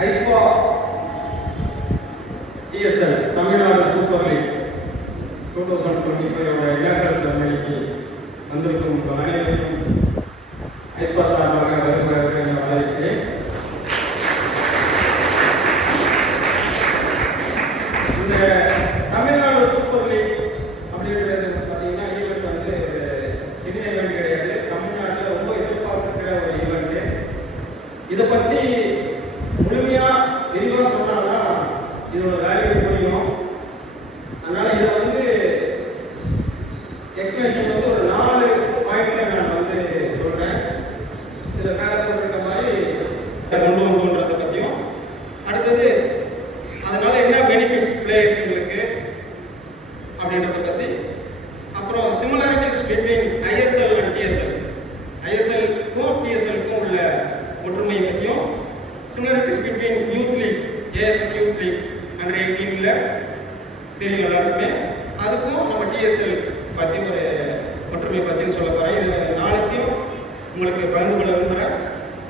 ஐஸ்பா TSL Tamil Nadu super league 2025 inaugural செரமனிக்கு வந்திருக்கும் அனைவரையும் ஐஸ்பா சார்பாக வருகிறேன் என வரவேற்கிறேன். இந்த தமிழ்நாடு சூப்பர் லீக் அப்படின்றது பார்த்தீங்கன்னா ஈவெண்ட் வந்து சின்ன ஈவெண்ட் கிடையாது. தமிழ்நாட்டில் ரொம்ப எதிர்பார்க்கிற ஒரு ஈவெண்ட்டு. இதை பற்றி முழுமையாக விரிவாக சொன்னால்தான் இதோட வேல்யூ புரியும். அதனால் இதை வந்து எக்ஸ்பிளேஷன் வந்து ஒரு 4 பாயிண்ட்ல நான் வந்து சொல்கிறேன். இதில் மேலே போட்டிருக்க மாதிரி கொண்டு வந்துன்றதை பற்றியும், அடுத்தது அதனால என்ன பெனிஃபிட்ஸ் பிளேயர்ஸுங்களுக்கு அப்படின்றத பற்றி, அப்புறம் similarities between ISL and TSL, ஐஎஸ்எல்க்கும் டிஎஸ்எல்க்கும் உள்ள ஒற்றுமையை பற்றியும், similarities between youth league, AFF youth league under 18ல தெரியும் எல்லாருக்குமே, அதுக்கும் நம்ம டிஎஸ்எல் பற்றி ஒரு ஒற்றுமையை பற்றியும் சொல்ல போகிறேன். இது 4த்தையும் உங்களுக்கு பகிர்ந்து கொள்ள விரும்புகிறேன்.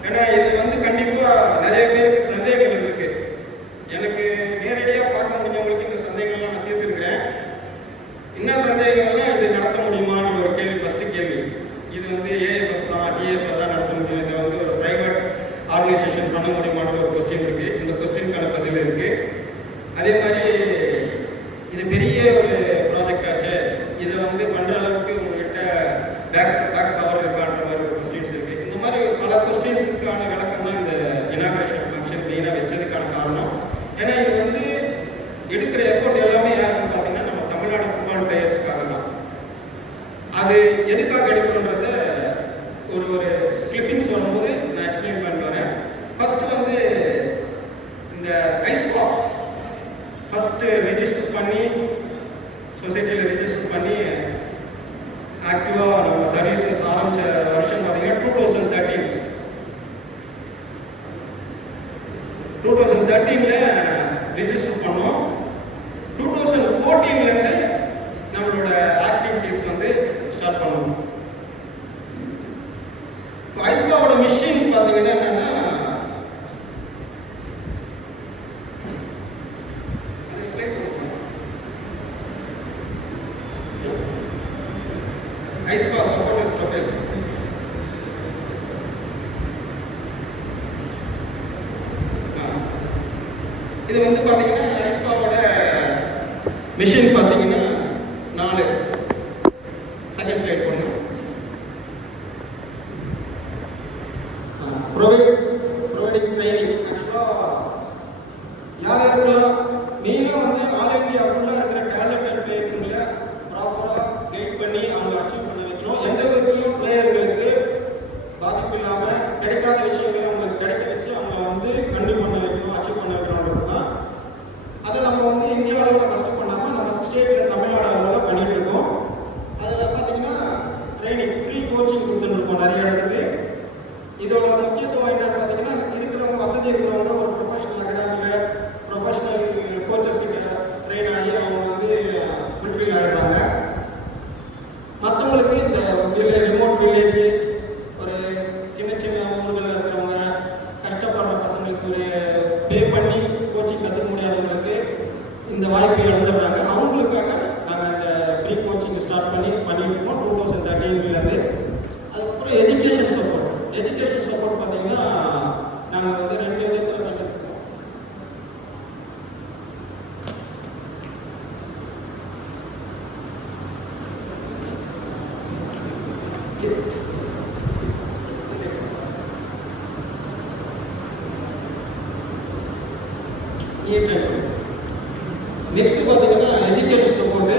ஏன்னா இது வந்து கண்டிப்பாக நிறைய பேருக்கு சந்தேகங்கள் இருக்கு. எனக்கு நேரடியாக பார்க்க முடிஞ்சவங்களுக்கு இந்த சந்தேகங்கள்லாம் நான் தீர்த்துருக்கிறேன். என்ன சந்தேகங்கள்னா, இது நடத்த முடியுமான்னு ஒரு கேள்வி, ஃபர்ஸ்ட் கேள்வி. இது வந்து ஏஎஃப்எஃப் தான், டிஎஃப்எஃப் தான் நடத்த முடியும், இதை வந்து ஒரு பிரைவேட் ஆர்கனைசேஷன் பண்ண முடியுமான ஒரு கொஸ்டின் இருக்கு. இந்த கொஸ்டினுக்கான பதில் இருக்கு. அதே மாதிரி இது பெரிய ஒரு ப்ராஜெக்ட் ஆச்சு, இதை வந்து பண்ணுற அளவுக்கு உங்ககிட்ட பேக் பவர் இருக்கான்ற மாதிரி ஒரு கொஸ்டின்ஸ் இருக்கு. இந்த மாதிரி பல கொஸ்டின்ஸுக்கான விளக்கம் தான் இந்த இனாகரேஷன் ஃபங்க்ஷன் மெயினாக வச்சதுக்கான காரணம். ஏன்னா இது வந்து எடுக்கிற எஃபோர்ட் எல்லாமே யாருன்னு பார்த்தீங்கன்னா நம்ம தமிழ்நாடு ஃபுட்பால் பிளேயர்ஸ்க்காக தான். அது எதுக்காக எடுக்கணுன்றத ஒரு கிளிப்பிங்ஸ் வரும்போது நான் எக்ஸ்பிளைன் பண்ணி வரேன். ஃபர்ஸ்ட் வந்து இந்த ஐஸ்பா ஃபர்ஸ்ட் ரெஜிஸ்டர் பண்ணி சொசைட்டியில் ரெஜிஸ்டர் பண்ணி ஆக்டிவாக நம்ம சர்வீசஸ் ஆரம்பித்த வருஷம் பார்த்தீங்கன்னா 2013ல ரெஜிஸ்டர் பண்ணோம். 2014லேருந்து நம்மளோட ஆக்டிவிட்டீஸ் வந்து ஸ்டார்ட் பண்ணணும். ஐஸ்பாவோட மிஷன் பார்த்தீங்கன்னா என்னன்னா, ஐஸ்பா சப்போர்ட்டர்ஸ் ப்ரொஃபைல். இது வந்து பார்த்தீங்கன்னா ஐஸ்பாவோட மிஷன் பார்த்தீங்கன்னா 4. செகண்ட் ஸ்லைட் பண்ணுங்க. Providing training. ஆக்சுவலாக யாருக்கெல்லாம் மெயினாக வந்து ஆல் இந்தியா ஃபுல்லாக இருக்கிற டேலண்டட் பிளேயர்ஸுங்களை ப்ராப்பராக கைட் பண்ணி அவங்க அச்சீவ் பண்ண வைக்கணும். எந்த விதத்துலையும் பிளேயர்களுக்கு பாதிப்பு இல்லாமல் கிடைக்காத விஷயங்களை அவங்களுக்கு கிடைக்க வச்சு அவங்கள வந்து கண்டினியூ பண்ண வைக்கணும், அச்சீவ் பண்ண வைக்கணுன்றது தான். அதை நம்ம வந்து இந்தியா அளவில் ஃபஸ்ட்டு பண்ணாமல் நம்ம ஸ்டேட்டில் தமிழ்நாடு அளவில் பண்ணிட்டு இருக்கோம். அதில் பார்த்தீங்கன்னா ட்ரைனிங், ஃப்ரீ கோச்சிங் கொடுத்துருக்கோம் நிறைய இடத்துக்கு. இதோட முக்கியத்துவம் என்னன்னு பார்த்தீங்கன்னா, இருக்கிறவங்க வசதி இருக்கிறவங்க ஒரு ப்ரொஃபஷனல் அகாடமியில் ப்ரொஃபஷனல் கோச்சஸ் கிட்ட ட்ரெயின் ஆகி அவங்க வந்து ஃபுல்ஃபில் ஆகிடுறாங்க. மற்றவங்களுக்கு இந்த ரிமோட் வில்லேஜ், ஒரு சின்ன சின்ன ஊர்களில் இருக்கிறவங்க, கஷ்டப்படுற பசங்களுக்கு ஒரு பே பண்ணி கோச்சிங் கற்றுக்க முடியாதவங்களுக்கு இந்த வாய்ப்பை இழந்துடுறாங்க. அவங்களுக்காக நாங்கள் இந்த ஃப்ரீ கோச்சிங் ஸ்டார்ட் பண்ணிட்டு இருக்கோம் 2013லேருந்து. அதுக்கப்புறம் எஜுகேஷன் சப்போர்ட். எஜுகேஷன் சப்போர்ட் பார்த்தீங்கன்னா நாங்கள் வந்து 2 விதத்தில் பண்ணிட்டு இருக்கோம். நெக்ஸ்ட் பார்த்தீங்கன்னா எஜுகேஷன் சப்போர்ட்டு.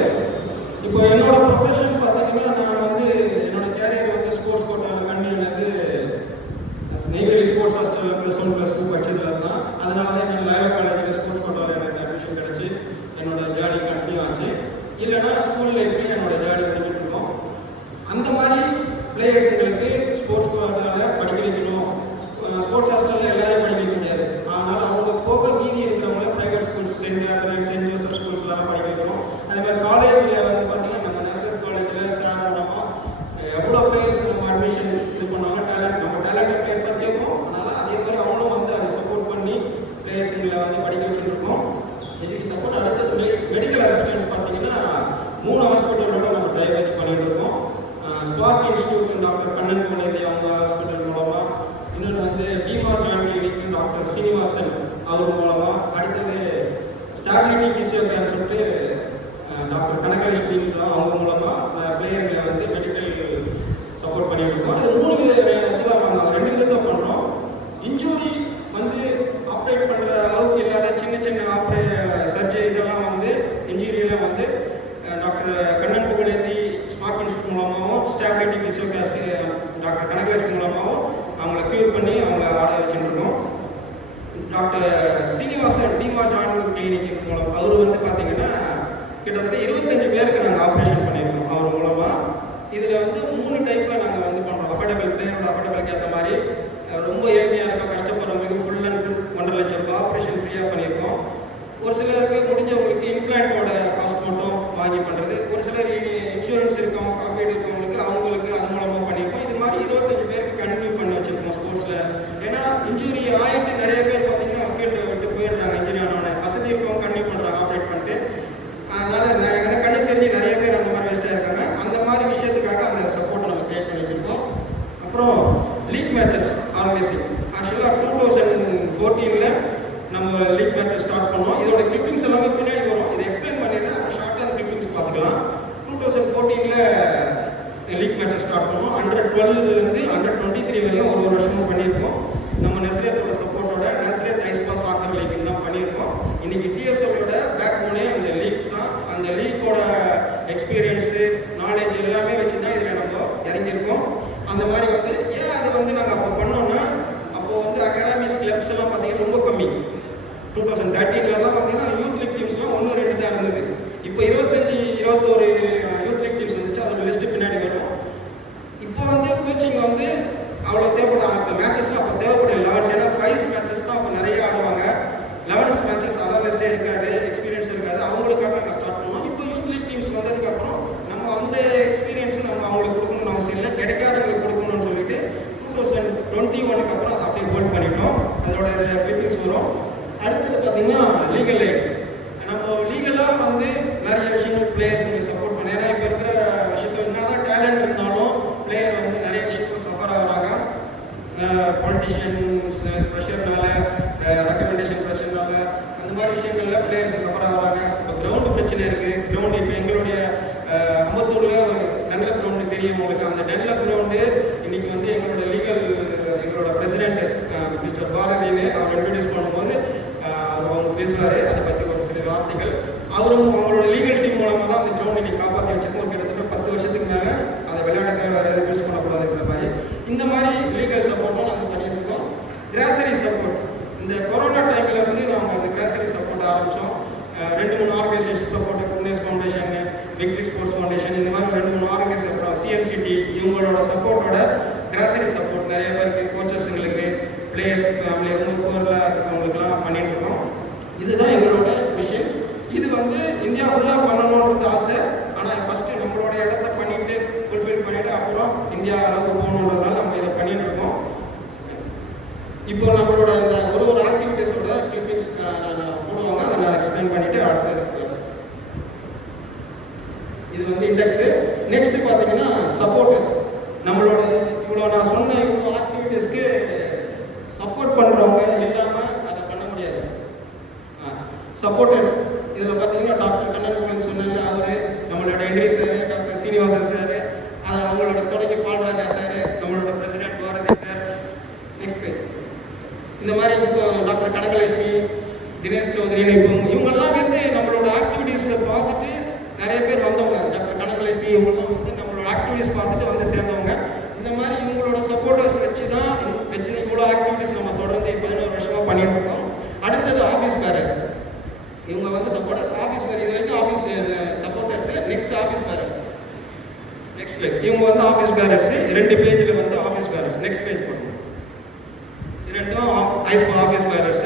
இப்போ என்னோட ப்ரொஃபஷன் பார்த்தீங்கன்னா, நான் வந்து என்னோட கேரியர் வந்து ஸ்போர்ட்ஸ் கோட்டாவில் கண்டினியூ வந்து நெய்வேலி ஸ்போர்ட்ஸ் ஹாஸ்டலில் +1+2 படிச்சதுல தான். அதனால தான் எனக்கு லைவா காலேஜில் ஸ்போர்ட்ஸ் கோட்டாவில் எனக்கு அட்மிஷன் கிடச்சி என்னோட ஜேர்னி கண்டினியூ ஆச்சு. இல்லைனா ஸ்கூல் லைஃப்லேயும் என்னோட ஜேர்னி பண்ணிட்டு இருக்கோம். அந்த மாதிரி பிளேயர்ஸுங்களுக்கு ஸ்போர்ட்ஸ் கோட்டாவில் படிக்க வைக்கணும். ஸ்போர்ட்ஸ் ஹாஸ்டலில் எல்லாரையும் படிக்க வைக்க முடியாது. ஆனால் அவங்க போக மீதி இருக்கிறவங்கள ப்ரைவேட் ஸ்கூல்ஸ், சென்ட் ஜோசப் ஸ்கூல்ஸ்லாம் படிக்க வைக்கணும். அதே மாதிரி காலேஜில் வந்து பார்த்தீங்கன்னா நம்ம நர்சரி காலேஜில் சார் மூலமாக எவ்வளோ பிளேயர்ஸ் நம்ம அட்மிஷன் இது பண்ணுவாங்க. நம்ம டேலண்டட் பிளேயர்ஸ் தான் கேட்போம். அதனால் அதே மாதிரி அவங்களும் வந்து அதை சப்போர்ட் பண்ணி யூனிவர்சிட்டியில் வந்து படிக்க வச்சுருக்கோம். Education support. அடுத்தது மெடிக்கல் அசிஸ்டன்ஸ் பார்த்தீங்கன்னா 3 ஹாஸ்பிட்டலோட நம்ம டைப் வச்சு பண்ணிட்டு இருக்கோம். Spark institute doctor Kannan Koneri அவங்க ஹாஸ்பிட்டல் மூலமாக, இன்னொன்று வந்து டிமா ஜாயின் கிளினிக் டாக்டர் சீனிவாசன் அவர் மூலமாக, அடுத்தது ஸ்டாபிலிட்டி ஃபிசியோதெரபி சொல்லிட்டு டாக்டர் கனகலட்சுமி அவங்க மூலமாக பிளேயர்களை வந்து மெடிக்கல் சப்போர்ட் பண்ணிட்டு இருக்கோம். அது 3 இதில் நாங்கள் 2 விதத்தில் பண்ணுறோம். இன்ஜூரி வந்து ஆப்ரேட் பண்ணுற அளவுக்கு இல்லாத சின்ன சின்ன சர்ஜரி இதெல்லாம் வந்து இன்ஜூரியெல்லாம் வந்து doctor Kannan Pugazhendhi smart institute மூலமாகவும், ஸ்டாபிலிட்டி ஃபிசியோதெரபி டாக்டர் கனகலட்சுமி மூலமாகவும் அவங்கள க்யூர் பண்ணி அவங்கள ஆட வச்சுருக்கோம். டாக்டர் சீனிவாசன் டிமா ஜாயின் கிளினிக் மூலம் அவர் வந்து பார்த்தீங்கன்னா கிட்டத்தட்ட 25 பேருக்கு நாங்கள் ஆப்ரேஷன் பண்ணியிருக்கோம் அவர் மூலமாக. இதில் வந்து 3 டைப்பில் நாங்கள் வந்து பண்ணுறோம். அஃபோர்டபுள், பிளேயரோட அஃபோர்டபுளுக்கு ஏற்ற மாதிரி ரொம்ப ஏழ்மையாக இருக்க கஷ்டப்படுறவங்களுக்கு ஃபுல் அண்ட் ஃபுல் 1.5 லட்சம் ரூபாய் ஆப்ரேஷன் ஃப்ரீயாக பண்ணியிருக்கோம். ஒரு சிலருக்கு முடிஞ்சவங்களுக்கு இம்ப்ளான்ட்டோட காஸ்ட் மட்டும் வாங்கி பண்ணுறது, ஒரு சிலர் இன்சூரன்ஸ் இருக்கவங்க, காப்பீடு இருக்கவங்களுக்கு அவங்களுக்கு அது மூலமாக பண்ணியிருக்கோம். இது மாதிரி 25 பேருக்கு கண்டினியூ பண்ணி வச்சுருக்கோம் ஸ்போர்ட்ஸில். ஏன்னா இன்ஜுரி ஆகிட்டு நிறைய பேர் பார்த்தீங்கன்னா ஃபீல்டை விட்டு போயிடுறாங்க. இன்ஜுரி ஆனவொடனே வசதி இருக்கவங்க கண்டினியூ பண்ணுறாங்க ஆப்ரேட் பண்ணிட்டு. அதனால் எனக்கு கண்ணு தெரிஞ்சு நிறைய பேர் அந்த மாதிரி வேஸ்ட்டாக இருக்காங்க. அந்த மாதிரி விஷயத்துக்காக அந்த சப்போர்ட்டை நம்ம கிரியேட் பண்ணி வச்சுருக்கோம். அப்புறம் லீக் மேட்சஸ் ஆர்கனைசிங். ஆக்சுவலாக 2014 நம்ம லீக் மேட்சஸ் ஸ்டார்ட் பண்ணோம். இதோட கிளிப்பிங்ஸ் எல்லாமே பின்னாடி வரும். இதை எக்ஸ்பிளைன் பண்ணிடுறேன், ஷார்ட்டாக அந்த கிளிப்பிங்ஸ் பார்த்துக்கலாம். 2014 லீக் மேட்சஸ் ஸ்டார்ட் பண்ணோம். அண்டர் 12 அண்டர் 23 வரையும் ஒரு வருஷமும் பண்ணியிருக்கோம். நம்ம நஸ்ரியத்தோட சப்போர்ட்டோட நஸ்ரியத் ஐஸ்பா சாக்கர் லீக் தான் பண்ணியிருக்கோம். இன்னைக்கு டிஎஸ்எலோட பேக் போனே அந்த லீக்ஸ் தான். அந்த லீக்கோட எக்ஸ்பீரியன்ஸு, நாலேஜ் எல்லாமே வச்சு தான் இதில் நம்ம இறங்கியிருக்கோம். அந்த மாதிரி வந்து ஏன் அது வந்து நாங்கள் அப்போ பண்ணோன்னா, அப்போது வந்து அகாடமிஸ் கிளப்ஸ் எல்லாம் பார்த்தீங்கன்னா ரொம்ப கம்மி. 2013 பார்த்தீங்கன்னா யூத் லீக் டீம்ஸ்லாம் 1-2 தான் இருந்தது. இப்போ 25-21 யூத் லீக் டீம்ஸ் வந்துச்சு. அதோட லிஸ்ட்டு பின்னாடி வரும். இப்போ வந்து கோச்சிங் வந்து அவ்வளோ தேவைப்படும். இப்போ மேட்சஸ்லாம் அப்போ தேவைப்படும் 11. ஏன்னா 5 மேட்சஸ் தான் அப்போ நிறைய ஆடுவாங்க. 11 மேட்சஸ் அவேர்னஸே இருக்காது, எக்ஸ்பீரியன்ஸ் இருக்காது. அவங்களுக்காக நாங்கள் ஸ்டார்ட் பண்ணோம். இப்போ யூத் லீக் டீம்ஸ் வந்ததுக்கப்புறம் நம்ம அந்த எக்ஸ்பீரியன்ஸ் நம்ம அவங்களுக்கு கொடுக்கணும்னு அவசியம் இல்லை, கிடைக்காதவங்களுக்கு கொடுக்கணும்னு சொல்லிட்டு 2021 அப்புறம் அதை அப்படியே ஹோல்ட் பண்ணிட்டோம். அதோட கிளிப்பிங்ஸ் வரும். அடுத்தது பார்த்தீங்கன்னா லீகல் எய்ட். நம்ம லீகலாக வந்து நிறைய விஷயங்கள் பிளேயர்ஸுக்கு சப்போர்ட் பண்ண. ஏன்னா இப்போ இருக்கிற விஷயத்தில் என்ன தான் டேலண்ட் இருந்தாலும் பிளேயர் வந்து நிறைய விஷயத்தில் சஃபர் ஆகிறாங்க. பொலிட்டிஷியன்ஸ் ப்ரெஷர்னால, ரெக்கமெண்டேஷன் ப்ரெஷர்னால, அந்த மாதிரி விஷயங்களில் பிளேயர்ஸ் சஃபர் ஆகிறாங்க. இப்போ கிரவுண்டு பிரச்சனை இருக்குது. கிரவுண்டு இப்போ எங்களுடைய அம்பத்தூரில் ஒரு டென்லப் கிரவுண்டு தெரியும் உங்களுக்கு. அந்த டென்லப் கிரவுண்டு இன்னைக்கு வந்து எங்களோட பிரசிடென்ட் மிஸ்டர் பாரதின்னு அவர் இன்ட்ரடியூஸ் பண்ணும்போது அவங்க பேசுவார். அதை பற்றி ஒரு சில வார்த்தைகள். அவரும் அவங்களோட லீகல் டீம் மூலமாக தான் அந்த கிரவுண்ட் இன்னைக்கு காப்பாற்றி வச்சிருக்கோம். கிட்டத்தட்ட 10 வருஷத்துக்கு மேலே அந்த விளையாட்டை வேறு எதுவும் யூஸ் பண்ணக்கூடாதுன்ற மாதிரி இந்த மாதிரி லீகல் சப்போர்ட்டும் நாங்கள் பண்ணிட்டு இருக்கோம். Grocery support. இந்த கொரோனா டைமில் வந்து நம்ம அந்த கிராசரி சப்போர்ட் ஆரம்பித்தோம். 2-3 organisation support, goodness foundation, victory sports foundation, இந்த மாதிரி 2-3 ஆர்கனைசேஷன், அப்புறம் சிஎம்சிடி இவங்களோட சப்போர்ட்டோட கிராசரி சப்போர்ட் நிறைய பேருக்கு, கோச்சஸுங்களுக்கு, பிளேயர்ஸ், ஃபேமிலி, ரொம்ப பொருளாக இருக்கிறவங்களுக்குலாம் பண்ணிட்டு இருக்கோம். இதுதான் எங்களோட விஷயம். இது வந்து இந்தியா ஃபுல்லாக பண்ணணுன்றது ஆசை. ஆனால் ஃபஸ்ட்டு நம்மளோட இடத்த பண்ணிட்டு ஃபுல்ஃபில் பண்ணிவிட்டு அப்புறம் இந்தியா அளவுக்கு போகணுன்றதுனால நம்ம இதை பண்ணிட்டு இருக்கோம். இப்போ நம்மளோட இந்த ஒரு ஆக்டிவிட்டீஸோட கிளிப்பிங்ஸ் போடுவாங்க. அதை நான் எக்ஸ்பிளைன் பண்ணிவிட்டு அடுத்தது இது வந்து இண்டெக்ஸு. நெக்ஸ்ட் பார்த்தீங்கன்னா சப்போர்ட்டர்ஸ். நம்மளோட இவ்வளோ நான் சொன்ன இவ்வளோ ஆக்டிவிட்டீஸ்க்கு சப்போர்ட் பண்ணுறவங்க இல்லாமல் அதை பண்ண முடியாது. சப்போர்ட்டர்ஸ் இதில் பார்த்தீங்கன்னா டாக்டர் கண்ணன் சொன்னாங்க, அவர் நம்மளோட entry sir, doctor Srinivasan sir, அது அவங்களோட தொடங்கி பால்ராஜா சார், நம்மளோட president Bharathi sir. Next page. இந்த மாதிரி இப்போ டாக்டர் கனகலட்சுமி, தினேஷ் சௌத்ரின்னு இப்போ இவங்கெல்லாம் வந்து நம்மளோட ஆக்டிவிட்டீஸை பார்த்துட்டு நிறைய பேர் வந்தவங்க. டாக்டர் கனகலட்சுமி இவங்கெல்லாம் வந்து நம்மளோட ஆக்டிவிட்டீஸ் பார்த்துட்டு வந்து சேர்ந்தவங்க. இந்த மாதிரி இவங்களோட சப்போர்ட்டர்ஸ் வச்சு இவ்வளோ ஆக்டிவிட்டீஸ் நம்ம தொடர்ந்து 11 வருஷமாக பண்ணிட்டு இருக்கோம். அடுத்தது ஆஃபீஸ் பேரர்ஸ். இவங்க வந்து சப்போர்ட்டர்ஸ். ஆஃபீஸ் பேர் இது வரைக்கும் office supporters. Next office bearers. Next இவங்க வந்து ஆஃபீஸ் பேரர்ஸ். 2 பேஜில் வந்து ஆஃபீஸ் பேரர்ஸ். நெக்ஸ்ட் பேஜ் பண்ணுவோம். ரெண்டும் ஆஃபீஸ் பேரர்ஸ்.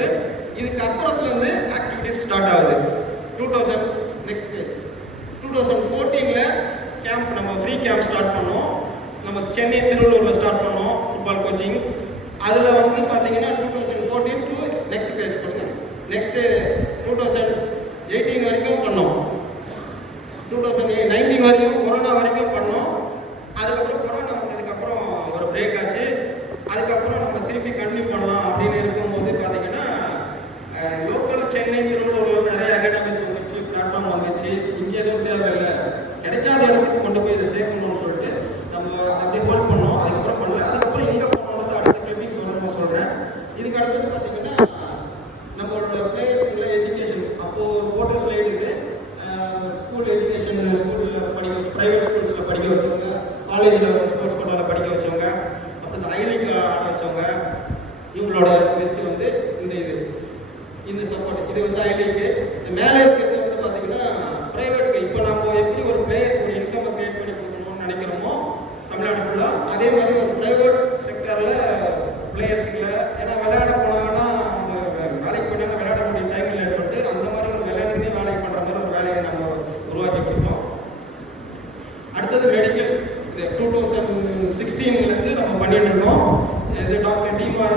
இதுக்கு அப்புறத்துலேருந்து ஆக்டிவிட்டீஸ் ஸ்டார்ட் ஆகுது. 2000 நெக்ஸ்ட் பேஜ். 2014 கேம்ப், நம்ம ஃப்ரீ கேம்ப் ஸ்டார்ட் பண்ணோம். நம்ம சென்னை திருவள்ளூரில் ஸ்டார்ட் பண்ணோம் ஃபுட்பால் கோச்சிங். அதில் வந்து பார்த்தீங்கன்னா 2014 டு நெக்ஸ்ட் பேஜ் பண்ணுங்க. நெக்ஸ்ட்டு 2018 வரைக்கும் பண்ணோம். 2019 வரைக்கும் கொரோனா வரைக்கும் பண்ணோம். அதுக்கப்புறம் கொரோனா வந்ததுக்கப்புறம் ஒரு பிரேக் ஆச்சு. அதுக்கப்புறம் நம்ம திருப்பி கண்டினியூ பண்ணலாம் அப்படின்னு இருக்கும்போது பார்த்தீங்கன்னா லோக்கல் சென்னை திருவள்ளூரில் நிறைய அகாடமிஸ் வந்துச்சு, பிளாட்ஃபார்ம் வந்துச்சு. இங்கே எதுவும் தேவையில்லை, கிடைக்காத இடத்துக்கு கொண்டு போய் இதை சேர்க்கணும்னு சொல்லிட்டு நம்ம அப்படி ஹோல்ட் பண்ணோம். அதுக்கப்புறம் பண்ணல. அதுக்கப்புறம் எங்கே போனோம் அடுத்த கிளிப்பிங்ஸ் சொல்கிறேன். இதுக்கு அடுத்தது பார்த்தீங்கன்னா நம்மளோட பிளேயர்ஸ்ல எஜுகேஷன். அப்போது ஃபோட்டோ ஸ்லைடுக்கு ஸ்கூல் எஜுகேஷன், ஸ்கூலில் படிக்க வச்சு, ப்ரைவேட் ஸ்கூல்ஸில் படிக்க வச்சவங்க, காலேஜில் ஸ்போர்ட்ஸ் கோட்டாவில் படிக்க வச்சவங்க, அப்புறம் இந்த ஐலீக் ஆட வச்சவங்க, இவங்களோட லிஸ்ட்டு வந்து இந்த சப்போர்ட். இது வந்து ஐலீக்கு. மேலே இருக்கிறது வந்து பார்த்தீங்கன்னா ப்ரைவேட்டுக்கு. இப்போ நம்ம எப்படி ஒரு பிளேயருக்கு ஒரு இன்கம் கிரியேட் பண்ணி கொடுக்கணும்னு நினைக்கிறோமோ தமிழ்நாடு ஃபுல்லாக, அதே மாதிரி ஒரு ப்ரைவேட் செக்டரில் பிளேயர்ஸுங்களை, ஏன்னா விளையாட போனாங்கன்னா வேலைக்கு போனாங்க, விளையாட முடிய டைம் இல்லைன்னு சொல்லிட்டு அந்த மாதிரி ஒரு விளையாட்டுனே வேலைக்கு பண்ணுற மாதிரி ஒரு வேலையை நம்ம உருவாக்கி கொடுத்தோம். அடுத்தது மெடிக்கல். இது 2016 நம்ம பண்ணிட்டு இருக்கோம். இது டாக்டர் டீமா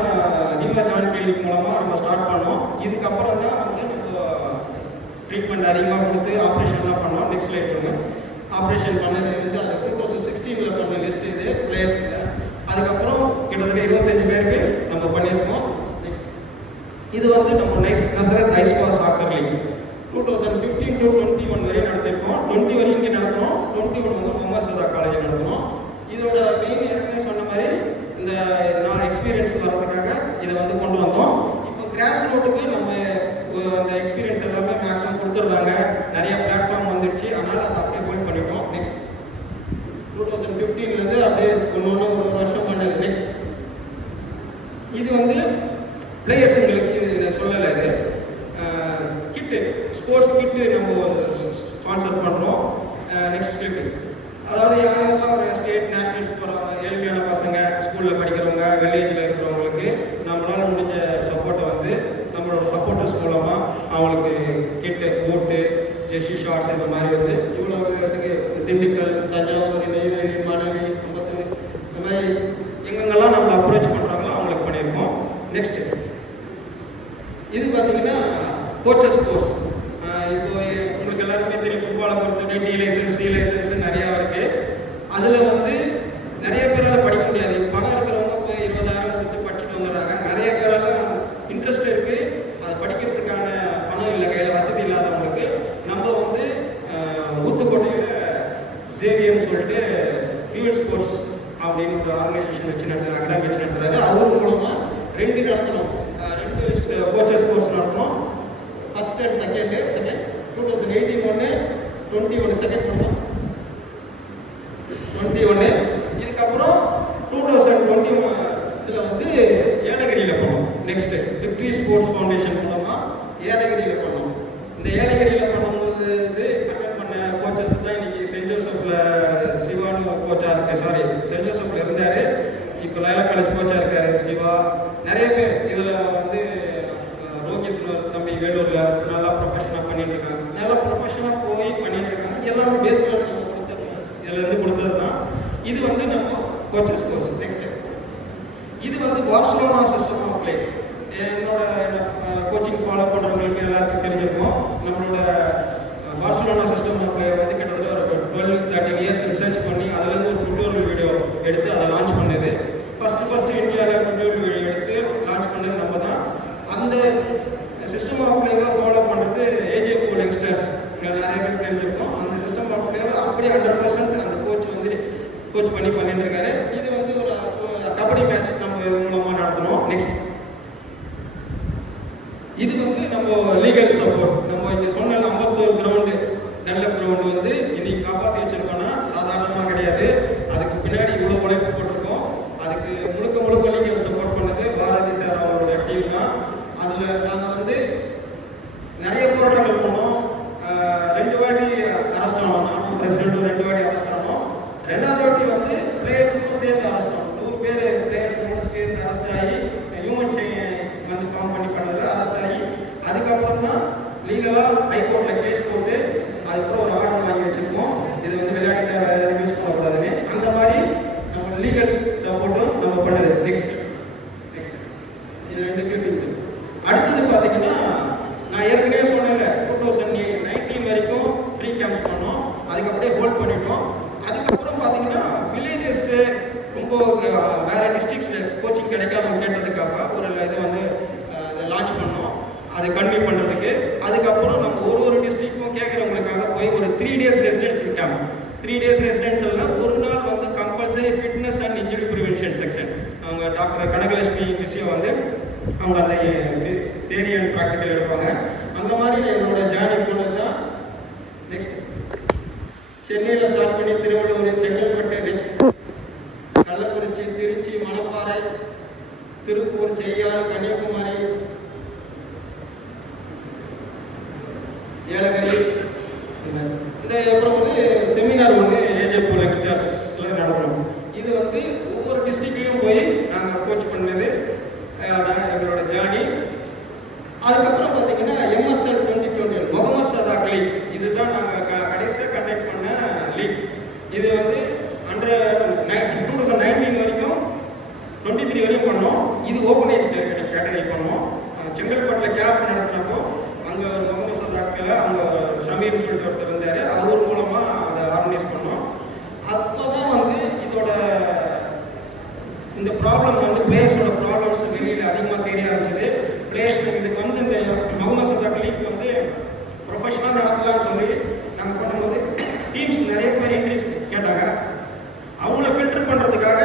ஜான் கிளினிக் மூலமாக நம்ம ஸ்டார்ட் பண்ணோம். இதுக்கப்புறம் தான் வந்து நம்ம ட்ரீட்மெண்ட் அதிகமாக கொடுத்து ஆப்ரேஷன்லாம் பண்ணோம். நெக்ஸ்ட் லைட் பண்ணுங்க. ஆப்ரேஷன் பண்ணது வந்து அது 2016 பண்ண லிஸ்ட் இது பிளேயர்ஸில். அதுக்கப்புறம் கிட்டத்தட்ட 25 பேருக்கு நம்ம பண்ணியிருக்கோம். நெக்ஸ்ட் இது வந்து நம்ம நசரத் ஐஸ்வா சாக்கர் லீக் 2015 to 21 வரை நடத்திருக்கோம். 20 வரைக்கும் இங்கே நடத்தணும். 21 வந்து முகமது சதா காலேஜ் நடத்தணும். இதோட மெயின் ஏற்கனவே சொன்ன மாதிரி இந்த நான் எக்ஸ்பீரியன்ஸ் வர்றதுக்காக இதை வந்து கொண்டு வந்தோம். இப்போ கிராஸ் ரூட்டுக்கு நம்ம அந்த எக்ஸ்பீரியன்ஸ் எல்லாமே மேக்ஸிமம் கொடுத்துருந்தாங்க. நிறைய பிளாட்ஃபார்ம் வந்துடுச்சு. அதனால் அதை அப்படியே ஹோல்ட் பண்ணிட்டோம். நெக்ஸ்ட் 2015 அப்படியே ஒரு வருஷம் பண்ணது. நெக்ஸ்ட் இது வந்து பிளேயர்ஸுங்களுக்கு இது சொல்லலை. இது கிட்டு, ஸ்போர்ட்ஸ் கிட்டு நம்ம ஸ்பான்சர் பண்ணுறோம். நெக்ஸ்ட் கிட்டு, அதாவது யாரெல்லாம் ஒரு ஸ்டேட் நேஷனல்ஸ் போகிறவங்க, ஏழ்மையான பசங்க, ஸ்கூலில் படிக்கிறவங்க, வில்லேஜில் இருக்கிறவங்களுக்கு நம்மளால் முடிஞ்ச சப்போர்ட்டை வந்து நம்மளோட சப்போர்ட்டர்ஸ் மூலமாக அவங்களுக்கு கிட்டு, பூட்டு, ஜெர்சி, ஷார்ட்ஸ் இந்த மாதிரி வந்து இவ்வளோ இடத்துக்கு திண்டுக்கல், தஞ்சாவூர், நெய்வேலி, மணலி, அம்பத்தூர் இந்த மாதிரி எங்கெங்கெல்லாம் நம்மளை அப்ரோச் பண்ணுறாங்களோ அவங்களுக்கு பண்ணியிருக்கோம். நெக்ஸ்ட்டு இது பார்த்தீங்கன்னா கோச்சஸ் கோர்ஸ். இப்போ உங்களுக்கு எல்லாருமே தெரியும், ஃபுட்பாலை பொறுத்தவரை டி லைசன்ஸ், சி லைசன்ஸ் நிறையா இருக்குது. அதில் வந்து நிறைய பேரால் படிக்க முடியாது. பணம் இருக்கிறவங்க இப்போ 20,000 கொடுத்து படிச்சுட்டு வந்துடுறாங்க. நிறைய பேரால் இன்ட்ரெஸ்ட் இருக்குது, அதை படிக்கிறதுக்கான பணம் இல்லை, கையில் வசதி இல்லாதவங்களுக்கு நம்ம வந்து ஊத்துக்கோட்டையில் ஜேவிஎம் சொல்லிட்டு ஃபியூல் ஸ்போர்ட்ஸ் அப்படின்னு ஒரு ஆர்கனைசேஷன் வச்சு அகாடமி வச்சு நடத்துறாரு. அது மூலமாக 2 நடத்தணும், 2 கோச்சஸ் கோர்ஸ் நடத்தணும். ஃபர்ஸ்ட் அண்ட் செகண்ட் 2018 ஒன்று, 21 செகண்ட் பண்ணோம், 21. இதுக்கப்புறம் 2021 இதில் வந்து ஏலகிரியில் பண்ணோம். நெக்ஸ்ட் விக்ட்ரி ஸ்போர்ட்ஸ் ஃபவுண்டேஷன் மூலமாக ஏலகிரியில் பண்ணோம். இந்த ஏலகிரியில் பண்ணும்போது அட்டன் பண்ண கோச்சஸ் தான் இன்னைக்கு சென்ட் ஜோசப்பில் சிவான்னு கோச்சாக இருக்கு. சாரி, சென்ட் ஜோசப்பில் இருந்தார். இப்போ லயலா காலேஜ் கோச்சாக இருக்கார் சிவா. நிறைய பேர் இதில் வந்து ரோஹித் தம்பி வேலூரில் நல்லா ப்ரொஃபஷனாக பண்ணிட்டு இருக்காங்க. நல்லா ப்ரொஃபஷனாக போய் பண்ணிட்டு இருக்காங்க. எல்லாமே பேஸ்மெண்ட் நம்ம கொடுத்தது, இதுலேருந்து கொடுத்தது தான். இது வந்து நம்ம கோச்சஸ் கோர்ஸ். நெக்ஸ்ட் இது வந்து பார்சிலோனா சிஸ்டம் ஆஃப் பிளே. என்னோட கோச்சிங் ஃபாலோ பண்ணுறவங்களுக்கு எல்லாருக்கும் தெரிஞ்சிருக்கும். நம்மளோட பார்சிலோனா சிஸ்டம் ஆஃப் பிளே வந்து கிட்டத்தட்ட ஒரு 12-13 இயர்ஸ் ரிசர்ச் பண்ணி அதுலேருந்து ஒரு டுட்டோரியல் வீடியோ எடுத்து அதை லான்ச் பண்ணது. ஃபஸ்ட்டு இந்தியாவில் டுட்டோரியல் வீடியோ எடுத்து லான்ச் பண்ணது நம்ம தான். அந்த சிஸ்டம் ஆஃப் பிளேவை ஃபாலோ பண்ணுறது ஏஜே கூல் யங்ஸ்டர்ஸ் நிறைய பேர் தெரிஞ்சிருக்கோம். அந்த சிஸ்டம் ஆஃப் பிளேவை அப்படியே 100% அந்த கோச் வந்து கோச் பண்ணிட்டு இருக்காரு. இது வந்து ஒரு கபடி மேட்ச் நம்ம மூலமாக நடத்தணும். நெக்ஸ்ட் இது வந்து நம்ம லீகல் சப்போர்ட். நம்ம இங்கே சொன்ன 54 கிரவுண்டு, நல்ல கிரவுண்டு வந்து இன்னைக்கு காப்பாற்றி வச்சிருக்கோம்னா சாதாரணமாக கிடையாது. அதுக்கு பின்னாடி இவ்வளோ உழைப்பு போட்டிருக்கோம். அதுக்கு முழுக்க லீகல் சப்போர்ட் பண்ணது பாரதி சார் அவரோட டீம் தான். அதில் நாங்கள் வந்து நிறைய போராட்டங்கள் பண்ணோம். 2 வாட்டி அரெஸ்ட் ஆனோம். நானும் பிரசிடென்ட்டும் 2 வாட்டி அரெஸ்ட் ஆனோம். 2வது வாட்டி வந்து பிளேயர்ஸுக்கும் சேர்ந்து அரெஸ்ட் ஆனோம். 100 பேர் பிளேயர்ஸுக்கும் சேர்ந்து அரெஸ்ட் ஆகி ஹியூமன் செயின் வந்து ஃபார்ம் பண்ணி பண்ணதில் அரெஸ்ட் ஆகி அதுக்கப்புறம் தான் லீகலாக ஹைகோர்ட்டில் கேஸ் போட்டு அதுக்கப்புறம் ஒரு ஆர்டர் வாங்கி வச்சுருக்கோம். இது வந்து விளையாட்டு வேறு யூஸ் பண்ணக்கூடாதுன்னு. அந்த மாதிரி நம்ம லீகல் சப்போர்ட்டும் நம்ம பண்ணது. நெக்ஸ்ட் இது 2 கிளிப்பிங்ஸ். அடுத்தது பார்த்தீங்கன்னா அதுக்கு அப்படியே ஹோல்ட் பண்ணிட்டோம். அதுக்கப்புறம் பார்த்தீங்கன்னா வில்லேஜஸ் ரொம்ப வேற டிஸ்ட்ரிக்ஸில் கோச்சிங் கிடைக்காதவங்க கேட்டதுக்காக ஒரு இதை வந்து லான்ச் பண்ணோம், அதை கன்டினியூ பண்ணுறதுக்கு. அதுக்கப்புறம் நம்ம ஒரு டிஸ்ட்ரிக்டும் கேட்குறவங்களுக்காக போய் ஒரு 3 days ரெசிடென்சி கேம்ப், 3 days ரெசிடென்சியில் ஒரு நாள் வந்து compulsory fitness and injury prevention section. அவங்க டாக்டர் கனகலட்சுமி விஷயம் வந்து அவங்க அந்த தியரி அண்ட் ப்ராக்டிக்கல் எடுப்பாங்க. அந்த மாதிரி என்னோட ஜேர்னி போனது தான். நெக்ஸ்ட் சென்னையில் ஸ்டார்ட் பண்ணி திருவள்ளூர், செங்கல்பட்டு, நெக்ஸ்ட் கள்ளக்குறிச்சி, திருச்சி, மணப்பாறை, திருப்பூர், செய்யாறு, கன்னியாகுமரி, ஏலகிரி. இந்த அப்புறம் வந்து செமினார் வந்து ஏஜே போல் எக்ஸ்டர்ஸில் நடத்தணும். இது வந்து ஒவ்வொரு டிஸ்ட்ரிக்ட்லையும் போய் நாங்கள் கோச் பண்ணது எங்களோட ஜேர்னி. அதுக்கப்புறம் பார்த்தீங்கன்னா MSL 2020 முகமது சதாக் லீக், இதுதான் நாங்கள் கடைசியாக கண்டக்ட் பண்ண லீக். இது வந்து 2019 வரைக்கும் 23 வரைக்கும் பண்ணோம். இது ஓப்பன் ஏஜ் கேட்டகரி பண்ணோம். செங்கல்பட்டில் கேம்ப் நடத்தினப்போ அங்கே முகமது சதாக்கில் அவங்க ஷமீர் சொல்லிட்டு ஒருத்தர் இருந்தார், அவர் மூலமாக அதை ஆர்கனைஸ் பண்ணோம். அப்போ தான் வந்து இதோட இந்த ப்ராப்ளம் வந்து பிளேயர்ஸோட ப்ராப்ளம்ஸ் வெளியில் அதிகமாக தெரிய ஆரம்பிச்சது. பிளேயர்ஸ் இதுக்கு வந்து இந்த முகமது சதாக் லீக் வந்து ப்ரொஃபஷனலாக நடத்தலாம்னு சொல்லி நாங்கள் பண்ணும்போது டீம்ஸ் நிறைய பேர் இன்ட்ரெஸ்ட் கேட்டாங்க. அவங்கள ஃபில்டர் பண்ணுறதுக்காக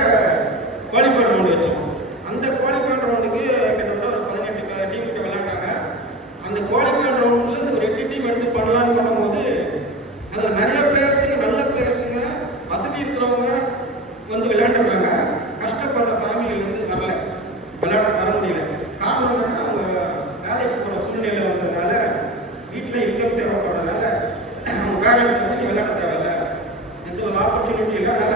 குவாலிஃபைட் ரவுண்ட் வச்சோம். அந்த குவாலிஃபைட் ரவுண்டுக்கு கிட்டத்தட்ட ஒரு 18 டீம் கிட்ட விளையாண்டாங்க. அந்த குவாலிஃபைட் ரவுண்ட்லேருந்து ஒரு 8 டீம் எடுத்து பண்ணலான்னு பண்ணும்போது அதில் நிறைய பிளேயர்ஸுங்க, நல்ல பிளேயர்ஸுங்க, வசதி இருக்கிறவங்க வந்து விளையாண்டுருக்காங்க. கஷ்டப்படுற ஃபேமிலியிலேருந்து வரல, வர முடியல. காரணம் என்னன்னா அவங்க வேலைக்கு போகிற சூழ்நிலை வந்ததுனால, வீட்டில் இன்கம் தேவைப்படுறதுனால அவங்க பேரண்ட்ஸ் வந்து நீ விளையாட தேவையில்ல, எந்த ஒரு ஆப்பர்ச்சுனிட்டி இல்லைனால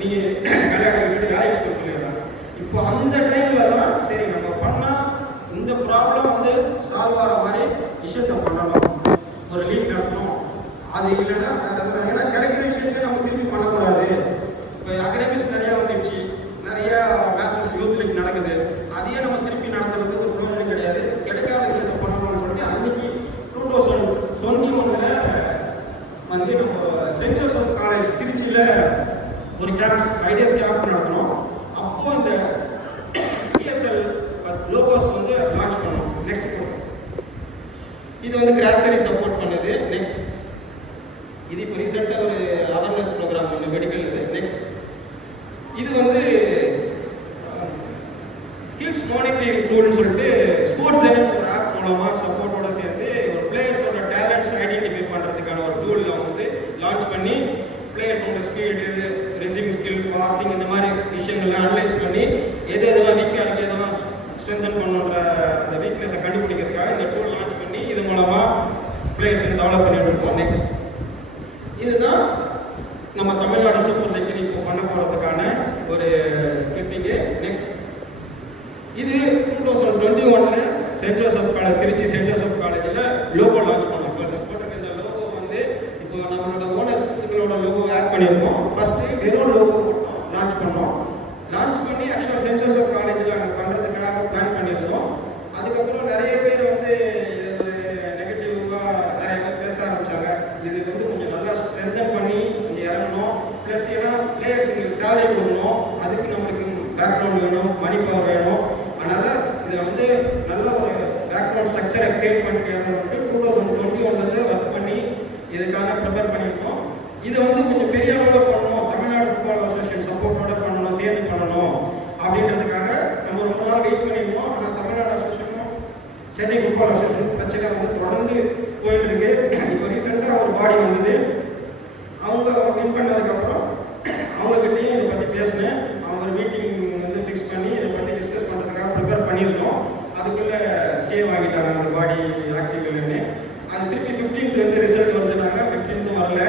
நீங்கள் விளையாட வீட்டு வேலைக்கு போய் சொல்லிடுறாங்க. இப்போ அந்த டைமில் தான் சரி நம்ம பண்ணால் இந்த ப்ராப்ளம் வந்து சால்வ் ஆகிற மாதிரி விஷயத்தை பண்ணணும், ஒரு லீக் நடத்தணும். அது இல்லைன்னா ஏன்னா கிடைக்கிற விஷயத்தை நம்ம திரும்பி பண்ணக்கூடாது. இப்போ அகாடமிக்ஸ் நிறையா வந்துடுச்சு, நிறையா மேட்சஸ் யூத் லீக் நடக்குது, அதையே நம்ம திருப்பி நடத்துறதுக்கு ஒரு ப்ரோஜனம் கிடையாது. கிடைக்காத விஷயத்தை பண்ணணும்னு சொல்லிட்டு அன்னைக்கு 2021 வந்து நம்ம சென்ட் ஜோசப் காலேஜ் திருச்சியில் ஒரு கேம்ப்ஸ் ஐடியாஸ் கேம்ப் நடத்தணும். அப்போ இந்த பிஎஸ்எல் லோகோஸ் வந்து லான்ச் பண்ணோம். நெக்ஸ்ட் இது வந்து கிராசரி சப்போர்ட் பண்ணுது. நெக்ஸ்ட் இது இப்போ ரீசெண்டாக ஒரு அவேர்னஸ் ப்ரோக்ராம் ஒன்று மெடிக்கல் இது. நெக்ஸ்ட் இது வந்து ஸ்கில்ஸ் மானிட்டரிங் டூல்னு சொல்லிட்டு ஸ்போர்ட்ஸ் ஒரு ஆப் மூலமாக சப்போர்ட்டோட சேர்ந்து ஒரு பிளேயர்ஸோட டேலண்ட்ஸ் ஐடென்டிஃபை பண்ணுறதுக்கான ஒரு டூல் வந்து லான்ச் பண்ணி பிளேயர்ஸோட ஸ்பீடு, ரிசீவிங் ஸ்கில், பாசிங் இந்த மாதிரி விஷயங்கள்லாம் அனலைஸ் பண்ணி எதெல்லாம் வீக்காக இருக்குது, எதெல்லாம் ஸ்ட்ரென்தன் பண்ணுற அந்த வீக்னஸை கண்டுபிடிக்கிறதுக்காக இந்த டூல் லான்ச் பண்ணி இது மூலமாக பிளேயர்ஸை டெவலப் பண்ணிட்டு இருக்கோம். நெக்ஸ்ட் இதுதான் நம்ம தமிழ்நாடு சூப்பர் லீக் இப்போ பண்ண போகிறதுக்கான ஒரு கிளிப்பிங்கு. நெக்ஸ்ட் இது 2021 saint Joseph college, Tiruchi saint Joseph காலேஜில் லோகோ லான்ச் பண்ணோம். போட்டிருக்க இந்த லோகோ வந்து இப்போ நம்மளோட ஓனர்ஸ்களோட லோகோ ஆட் பண்ணியிருக்கோம். ஃபஸ்ட்டு வெறும் லோகோ மட்டும் லான்ச் பண்ணோம். லான்ச் பண்ணி ஆக்சுவலாக சென்ட் ஜோசப் காலேஜில் அங்கே பண்ணுறதுக்காக பிளான் பண்ணியிருந்தோம். அதுக்கப்புறம் நிறைய பேர் வந்து நெகட்டிவாக நிறைய பேர் பேச ஆரம்பித்தாங்க. இதுக்கு வந்து கொஞ்சம் நல்லா ஸ்ட்ரென்தன் பண்ணி கொஞ்சம் இறங்கணும், ப்ளஸ் ஏன்னா பிளேயர்ஸுக்கு சேலரி கொடுக்கணும், அதுக்கு நம்மளுக்கு பேக்ரவுண்ட் வேணும், மணி பவர் வேணும். அதனால் இதை வந்து நல்ல ஒரு பேக்ரவுண்ட் ஸ்ட்ரக்சரை கிரியேட் பண்ணிட்டு 2021 ஒர்க் பண்ணி இதுக்காக ப்ரிப்பேர் பண்ணியிருக்கோம். இதை வந்து கொஞ்சம் பெரிய அளவில் பண்ணணும், தமிழ்நாடு ஃபுட்பால் அசோசியேஷன் சப்போர்ட்டோட பண்ணணும், சேர்ந்து பண்ணணும் அப்படின்றதுக்காக நம்ம ரொம்ப நாள் வெயிட் பண்ணியிருக்கோம். ஆனால் தமிழ்நாடு அசோசியேஷனும் சென்னை ஃபுட்பால் அசோசியேஷன் பிரச்சனை வந்து தொடர்ந்து போயிட்டு இருக்கு. இப்போ ரீசெண்டாக ஒரு பாடி வந்தது, அவங்க வின் பண்ணதுக்கப்புறம் அவங்ககிட்டையும் இதை பற்றி பேசினேன். அவங்க ஒரு மீட்டிங் வந்து ஃபிக்ஸ் பண்ணி இதை பற்றி டிஸ்கஸ் பண்ணுறதுக்காக ப்ரிப்பேர் பண்ணியிருந்தோம். அதுக்குள்ளே ஸ்டே வாங்கிட்டாங்க அந்த பாடி ஆக்டிவ்லன்னு. அது திருப்பி 15th வந்து ரிசல்ட் வந்துட்டாங்க, 15th வரல.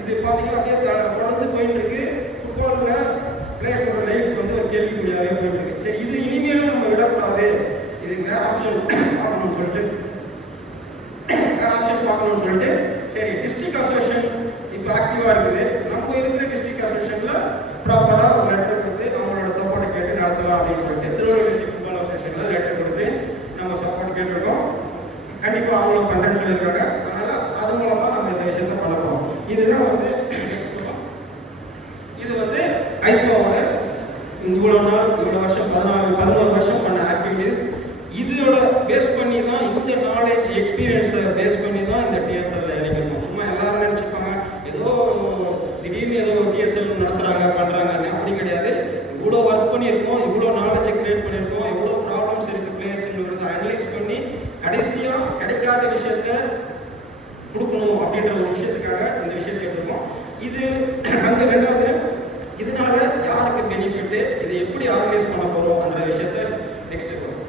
இது பார்த்தீங்கன்னா அப்படியே தொடர்ந்து போயிட்டு இருக்கு. ஃபுட்பாலில் பிளேயர்ஸோட லைஃப் வந்து ஒரு கேள்விக்குறியாகவே போயிட்டு இருக்கு. சரி, இது இனிமேலும் நம்ம விடக்கூடாது, இது வேற ஆப்ஷன் பார்க்கணும்னு சொல்லிட்டு சரி டிஸ்ட்ரிக்ட் அசோசியேஷன் இப்போ ஆக்டிவாக இருக்குது. நம்ம இருக்கிற டிஸ்ட்ரிக்ட் அசோசியேஷனில் ப்ராப்பராக ஒரு லெட்டர் கொடுத்து அவங்களோட சப்போர்ட்டை கேட்டு நடத்தலாம் அப்படின்னு சொல்லிட்டு திருவள்ளூர் டிஸ்ட்ரிக்ட் ஃபுட்பால் அசோசியேஷனில் லெட்டர் கொடுத்து நம்ம சப்போர்ட் கேட்டிருக்கோம். கண்டிப்பாக அவங்களும் பண்ணுறேன்னு சொல்லியிருக்காங்க. அதனால் அது மூலமாக நம்ம அந்த விஷயத்தை பண்ணணும். இதுதான் வந்து இது வந்து ஐஸ்கோவோட இவ்வளோ நாள் இவ்வளோ வருஷம் 11 வருஷம் பண்ண ஆக்டிவிட்டீஸ். இதோட பேஸ் பண்ணி தான் இந்த நாலேஜ் எக்ஸ்பீரியன்ஸை பேஸ் பண்ணி தான் இந்த டிஎஸ்எல்ல இறங்கிருக்கோம். சும்மா எல்லாரும் நினச்சிப்பாங்க ஏதோ திடீர்னு ஏதோ டிஎஸ்எல் நடத்துகிறாங்க பண்ணுறாங்க, அப்படி கிடையாது. இவ்வளோ ஒர்க் பண்ணியிருக்கோம், இவ்வளோ நாலேஜை கிரியேட் பண்ணியிருக்கோம், எவ்வளோ ப்ராப்ளம்ஸ் இருக்குது பிளேயர்ஸுங்கிறத அனலைஸ் பண்ணி கடைசியாக கிடைக்காத விஷயத்த கொடுக்கணும் அப்படின்ற ஒரு விஷயத்துக்காக இந்த விஷயத்தை எடுத்துருக்கோம். இது அந்த ரெண்டாவது, இதனால யாருக்கு பெனிஃபிட்டு, இதை எப்படி ஆர்கனைஸ் பண்ண போகிறோம் அந்த விஷயத்த நெக்ஸ்ட் வரும்.